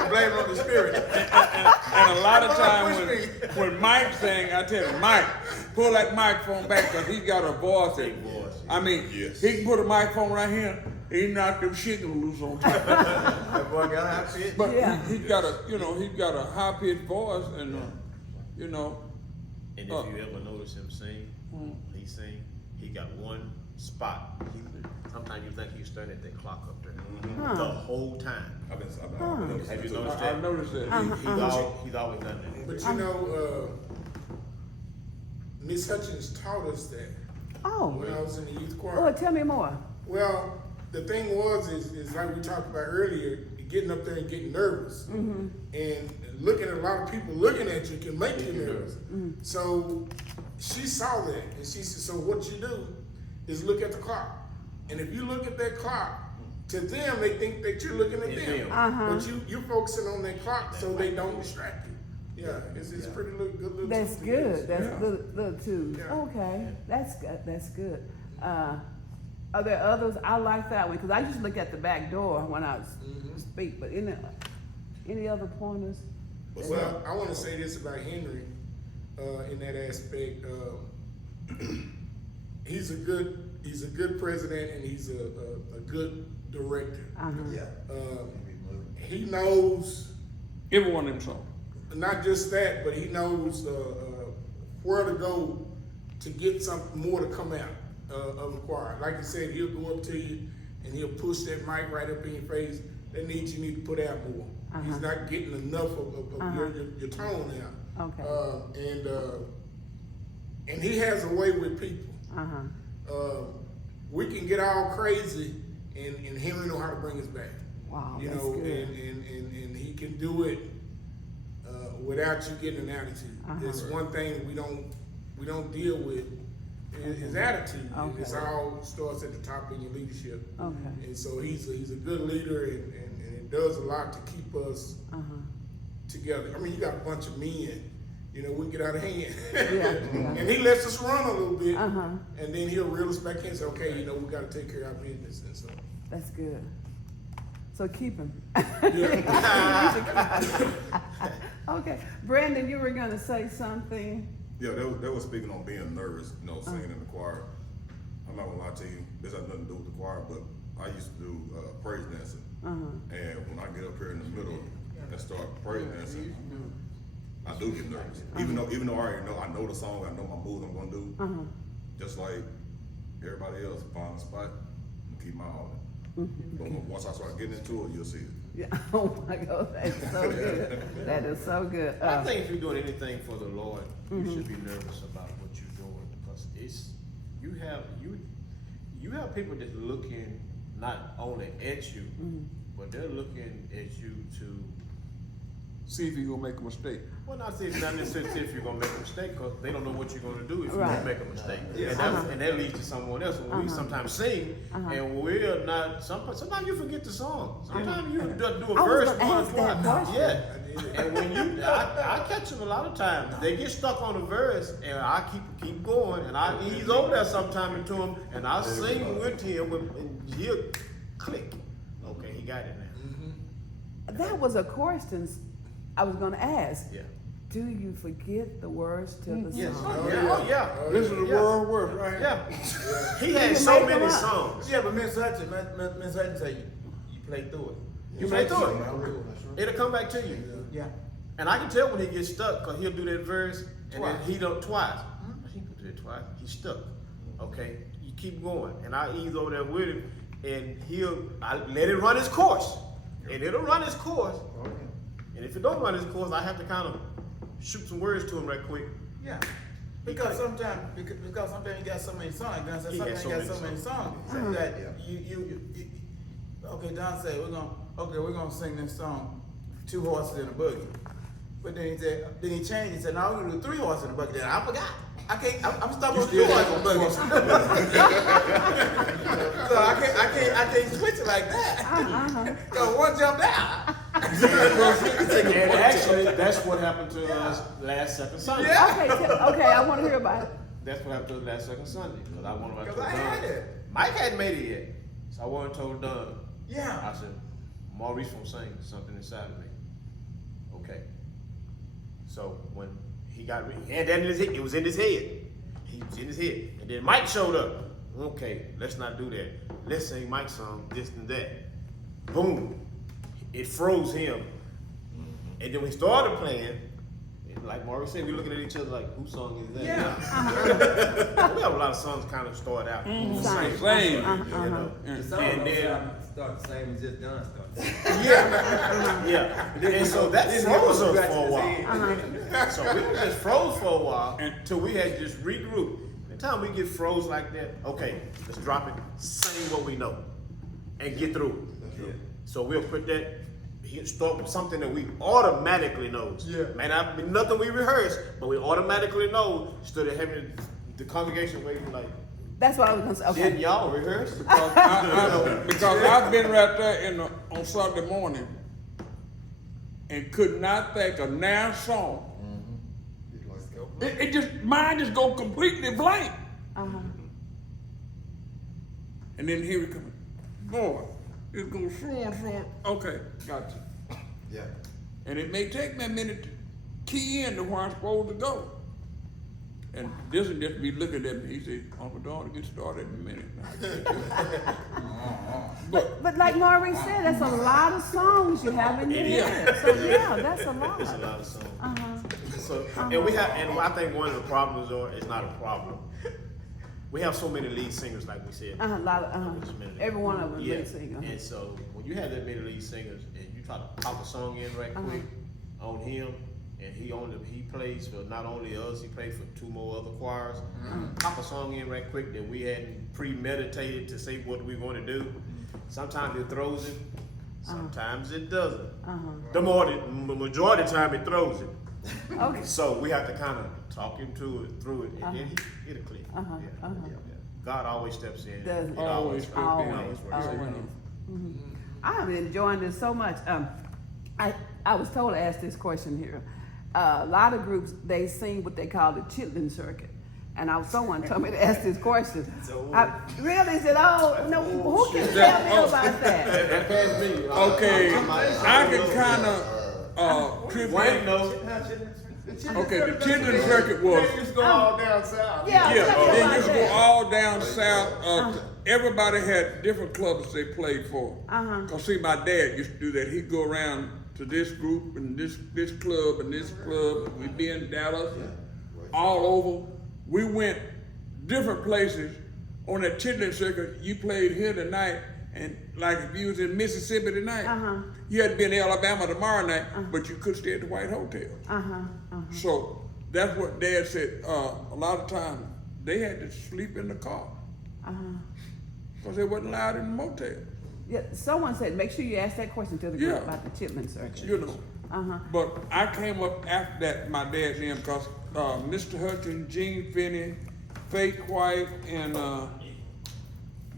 Blame it on the spirit. And a lot of times when Mike sing, I tell him, Mike, pull that microphone back because he got a voice. I mean, Yes. he can put a microphone right here. He knocked them chicken loose on top. That boy got a high pitch. But Yeah. he got a, he's got a high pitched voice, and And if you ever notice him sing, he sing, he got one spot. Sometimes you think he's staring at that clock up there the whole time. I've been Have you too. noticed I that? noticed that. He's always done that. But Miss Hutchins taught us that Oh, when I was in the youth choir. oh, tell me more. Well, the thing is like we talked about earlier, getting up there and getting nervous. And looking at a lot of people looking at you can make you nervous. So she saw that and she said, so what you do is look at the clock. And if you look at that clock, to them, they think that you're looking at them. But you're focusing on that clock so they don't distract you. Yeah, it's pretty good little That's tool to good. use. That's little too. Yeah. Okay, that's good. That's good. Are there others? I like that one because I just look at the back door when I speak. But any other pointers? Well, I want to say this about Henry in that aspect. He's a good president and he's a good director. He knows Every one of them songs. not just that, but he knows where to go to get something more to come out of the choir. Like you said, he'll go up to you and he'll push that mic right up in your face. That means you need to put out more. He's not getting enough of your tone out. Okay. And he has a way with people. We can get all crazy, and Henry know how to bring us back. Wow, You that's know, good. and he can do it without you getting an attitude. It's one thing we don't deal with is attitude. Okay. It's all starts at the top in your leadership. Okay. And so he's a good leader, and it does a lot to keep us together. I mean, you got a bunch of men. We can get out of hand. And he lets us run a little bit, and then he'll reel us back in and say, okay, we got to take care of our business. And so, That's good. So keep him. Okay, Brandon, you were gonna say something. Yeah, they was speaking on being nervous, singing in the choir. I'm not gonna lie to you, this has nothing to do with the choir, but I used to do praise dancing. And when I get up here in the middle and start praise dancing, I do get nervous. Even though I know the song, I know my moves I'm gonna do. Just like everybody else, find a spot and keep my eye on it. But once I start getting into it, you'll see it. Yeah. Oh my God, that's so good. That is so good. I think if you're doing anything for the Lord, you should be nervous about what you're doing because you have people that's looking not only at you, but they're looking at you to see if he gonna make a mistake. Well, not necessarily if you're gonna make a mistake, because they don't know what you're gonna do if you Right. make a mistake. Yeah. And that leads to someone else. When we sometimes sing, and we're not, sometimes you forget the song. Sometimes you do a I was verse gonna once, ask that twice. question. Yeah. And when you, I catch them a lot of times. They get stuck on the verse, and I keep going, and I ease over there sometime into him, and I sing with him, and he'll click. Okay, he got it now. That was a question I was gonna ask. Yeah. Do you forget the words to the Yes. song? Yeah. This is the world worst right here. Yeah. He had You so make many them up. songs. Yeah, but Miss Hudson say you play through it. You play through it. It'll come back to you. Yeah. And I can tell when he gets stuck, because he'll do that verse, and then Twice. he don't twice. He do it twice. He's stuck. Okay? You keep going. And I ease over there with him, and I let it run its course. And it'll run its course. And if it don't run its course, I have to kind of shoot some words to him right quick. Yeah. Because sometimes you got so many songs. Don said He sometimes has you got so so many many songs that you okay. Don said we're gonna sing this song, 2 horses in a buggy. But then he changed. He said, "No, we're gonna do 3 horses in a buggy." Then I forgot. I'm stuck on 2 horses in a buggy. So I can't switch it like that. So one jumped out. And actually, that's what happened to us last second Sunday. Okay, I wanna hear about it. That's what happened to us last second Sunday. Because I wanted to Because told I Don. had it. Mike hadn't made it yet. So I wanted to told Don. Yeah. I said, Maurice gonna sing something inside of me. Okay. So when he had that in his head, it was in his head. He was in his head. And then Mike showed up. Okay, let's not do that. Let's sing Mike's song, this and that. Boom. It froze him. And then we started playing. And like Maurice said, we looking at each other like, whose song is that? Yeah. We have a lot of songs kind of start out the same. Same. You know? The song And don't then start the same as just Don started. Yeah. And so that froze us for a while. So we just froze for a while until we had to just regroup. The time we get froze like that, okay, let's drop it, sing what we know, and get through it. So we'll put that, he'll start with something that we automatically know. Yeah. May not be nothing we rehearse, but we automatically know instead of having the congregation waiting like, That's what I was gonna say. didn't Okay. y'all rehearse? Because I've been right there on Sunday morning and could not think of now song. It just, mine just go completely blank. And then here we come. Boy, it's gonna strong. Okay, gotcha. Yeah. And it may take me a minute to key in to where I'm supposed to go. And this will just be looking at me. He said, Uncle Don, to get started in a minute. But like Maureen said, that's a lot of songs you have in your head. So yeah, that's a lot. It's a lot of songs. So, and I think one of the problems is not a problem. We have so many lead singers, like we said. A lot of, Just a minute. every one of them Yeah. lead singer. And so when you have that many lead singers and you try to pop a song in right quick on him, and he plays for not only us, he plays for 2 more other choirs. Pop a song in right quick that we hadn't premeditated to say what we're going to do. Sometimes it throws it, sometimes it doesn't. The majority of the time it throws it. Okay. So we have to kind of talk him through it, and then it'll click. Yeah. God always steps in. Does It always works. steps in. Always. I'm enjoying this so much. I was told to ask this question here. A lot of groups, they sing what they call the chitlin circuit. And someone told me to ask this question. I really said, oh, no, who can tell me about that? That passed me. Okay, I can kind of tribute. Wayne knows. Okay, the chitlin circuit was. Just go all down south. Yeah, Yeah, tell me they about used to go that. all down south. Everybody had different clubs they played for. Cause see, my dad used to do that. He'd go around to this group and this club and this club. We'd be in Dallas, all over. We went different places on that chitlin circuit. You played here tonight, and like if you was in Mississippi tonight, you had to be in Alabama tomorrow night, but you could stay at the White Hotel. So that's what Dad said. A lot of times they had to sleep in the car because they wasn't allowed in the motel. Yeah, someone said, make sure you ask that question to the group Yeah. about the chitlin circuit. You know, But I came up after that, my dad's name, because Mr. Hutchins, Gene Finney, Faith White, and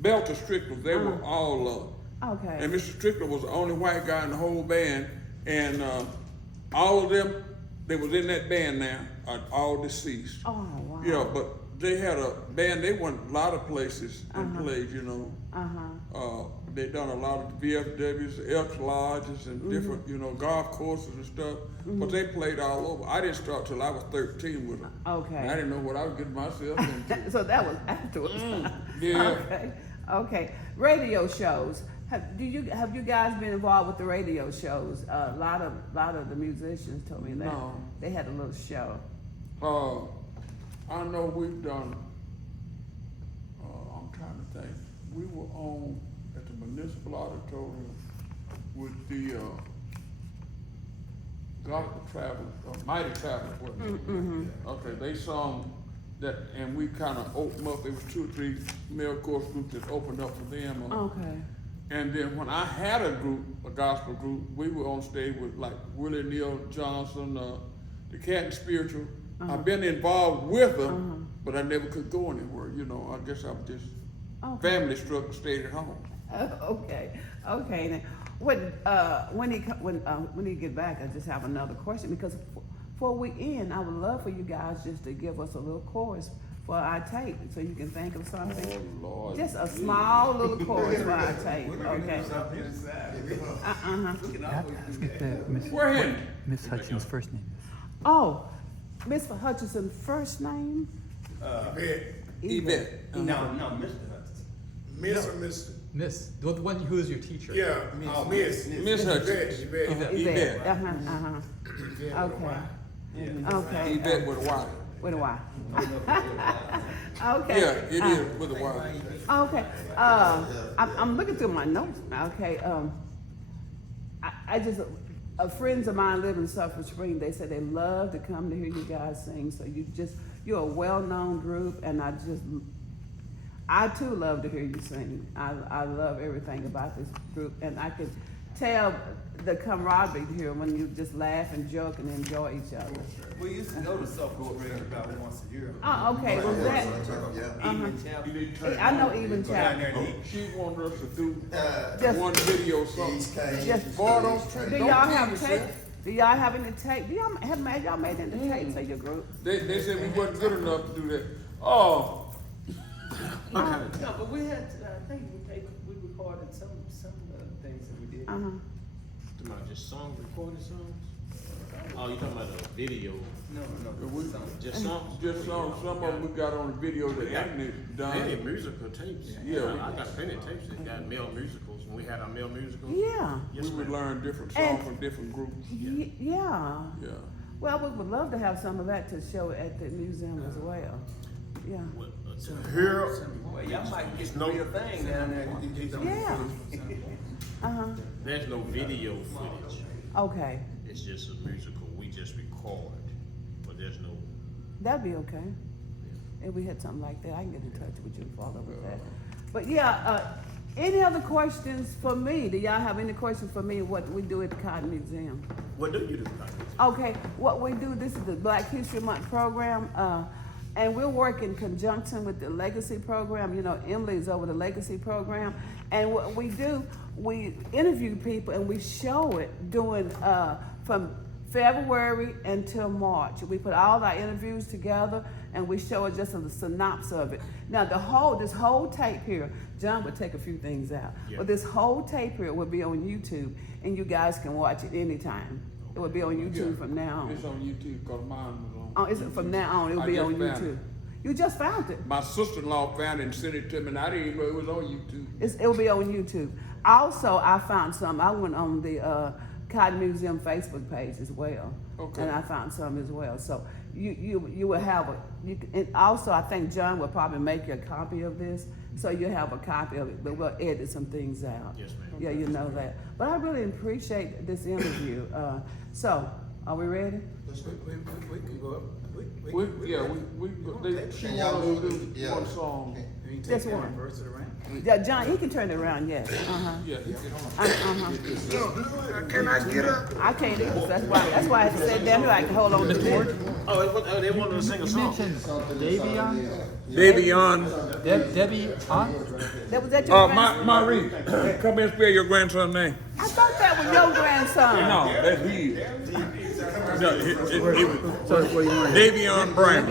Belter Strickland, they were all Okay. and Mr. Strickland was the only white guy in the whole band, and all of them, they was in that band now, are all deceased. Oh, wow. Yeah, but they had a band, they went a lot of places and played, you know. They done a lot of VFWs, Elks Lodges, and different, you know, golf courses and stuff. But they played all over. I didn't start till I was 13 with them. Okay. And I didn't know what I was getting myself into. So that was afterwards. Yeah. Okay. Okay. Radio shows. Have you guys been involved with the radio shows? A lot of the musicians told me that No. they had a little show. I know we've done, I'm trying to think, we were on at the Municipal Auditorium with the Gospel Travelers, Mighty Travelers, wasn't it? Okay, they sung that, and we kind of opened up, there was 2 or 3 male chorus groups that opened up for them. Okay. And then when I had a group, a gospel group, we were on stage with like Willie Neal Johnson, the Cat and Spiritual. I've been involved with them, but I never could go anywhere. You know, I guess I was just family struck and stayed at home. Okay. Okay. Now, when he get back, I just have another question because before we end, I would love for you guys just to give us a little chorus for our tape, so you can think of something. Oh Lord! Just a small little chorus for our tape. Okay. Let's get the We're in. Miss Hutchins' first name. Oh, Miss Hutchinson's first name? Yvette. No, Mr. Hutchins. Miss or Mr.? Miss, the one who is your teacher. Yeah, Miss. Miss Hutchins. Yvette. Yvette. Yvette. Okay. Yeah. Okay. Yvette with a Y. With a Y. Okay. Yeah, it is with a Y. Okay. I'm looking through my notes now. Okay. I just friends of mine live in Sulphur Springs. They said they love to come to hear you guys sing. So you're a well-known group, and I too love to hear you sing. I love everything about this group, and I could tell the camaraderie here when you just laugh and joke and enjoy each other. We used to go to Sulphur Springs about once a year. Oh, okay. Was that? Evening chapel. I know even Go down Chapel. there and eat. She wanted us to do Just- one video something. Just- Boy, Do y'all have tape? Do y'all have any tape? Do y'all have made any tapes of your group? They said we wasn't good enough to do that. Oh, No, but we had, I think we recorded some of the things that we did. Talking about just songs, recorded songs? Oh, you talking about a video? No, we- some. Just songs? just some of them we got on the video that Anthony Many done. musical tapes. Yeah. I got plenty of tapes that got male musicals. When we had our male musicals. Yeah. Yes, We would ma'am. learn different And- songs from different groups. Yeah. Yeah. Well, we would love to have some of that to show at the museum as well. Yeah. What, Here, Well, y'all might get the No. real thing down there. Yeah. There's no video footage. Okay. It's just a musical. We just record, but there's no. That'd be okay. If we had something like that, I can get in touch with you and follow up with that. But yeah, any other questions for me? Do y'all have any questions for me? What we do at the Cotton Museum? What do you do? Okay, what we do, this is the Black History Month program, and we'll work in conjunction with the Legacy program. You know, Emily's over the Legacy program. And what we do, we interview people and we show it during, from February until March. We put all our interviews together and we show it just as a synopsis of it. Now this whole tape here, John would take a few things out, but this whole tape here will be on YouTube and you guys can watch it anytime. It will be on YouTube Yeah. from now on. It's on YouTube because mine was on. Oh, is it from now on? It will I be just on found YouTube. it. You just found it. My sister-in-law found it and sent it to me, and I didn't even know it was on YouTube. It will be on YouTube. Also, I found some. I went on the Cotton Museum Facebook page as well, Okay. and I found some as well. So you will have and also I think John will probably make you a copy of this, so you'll have a copy of it. But we'll edit some things out. Yes, ma'am. Yeah, you know that. But I really appreciate this interview. So Are we ready? We can go up. They, she Can y'all wanted to move do it? Yeah. one song. You can Just take that one. and reverse it around. Yeah, John, he can turn it around, yes. Yeah, Can I get up? I can't either, that's why I had to sit down here, I can hold on to this. Oh, they wanted to sing a song. Davion? Davion. Debbie on? That was that your grandson? Marie, come and spell your grandson's name. I thought that was your grandson. No, that's he. No, it was Davion Brown.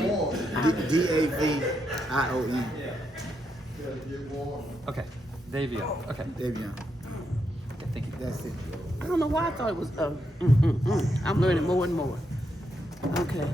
D-A-V-I-O-N. Okay, Davion, okay. Davion. Okay, thank you. That's it. I don't know why I thought it was, I'm learning more and more. Okay.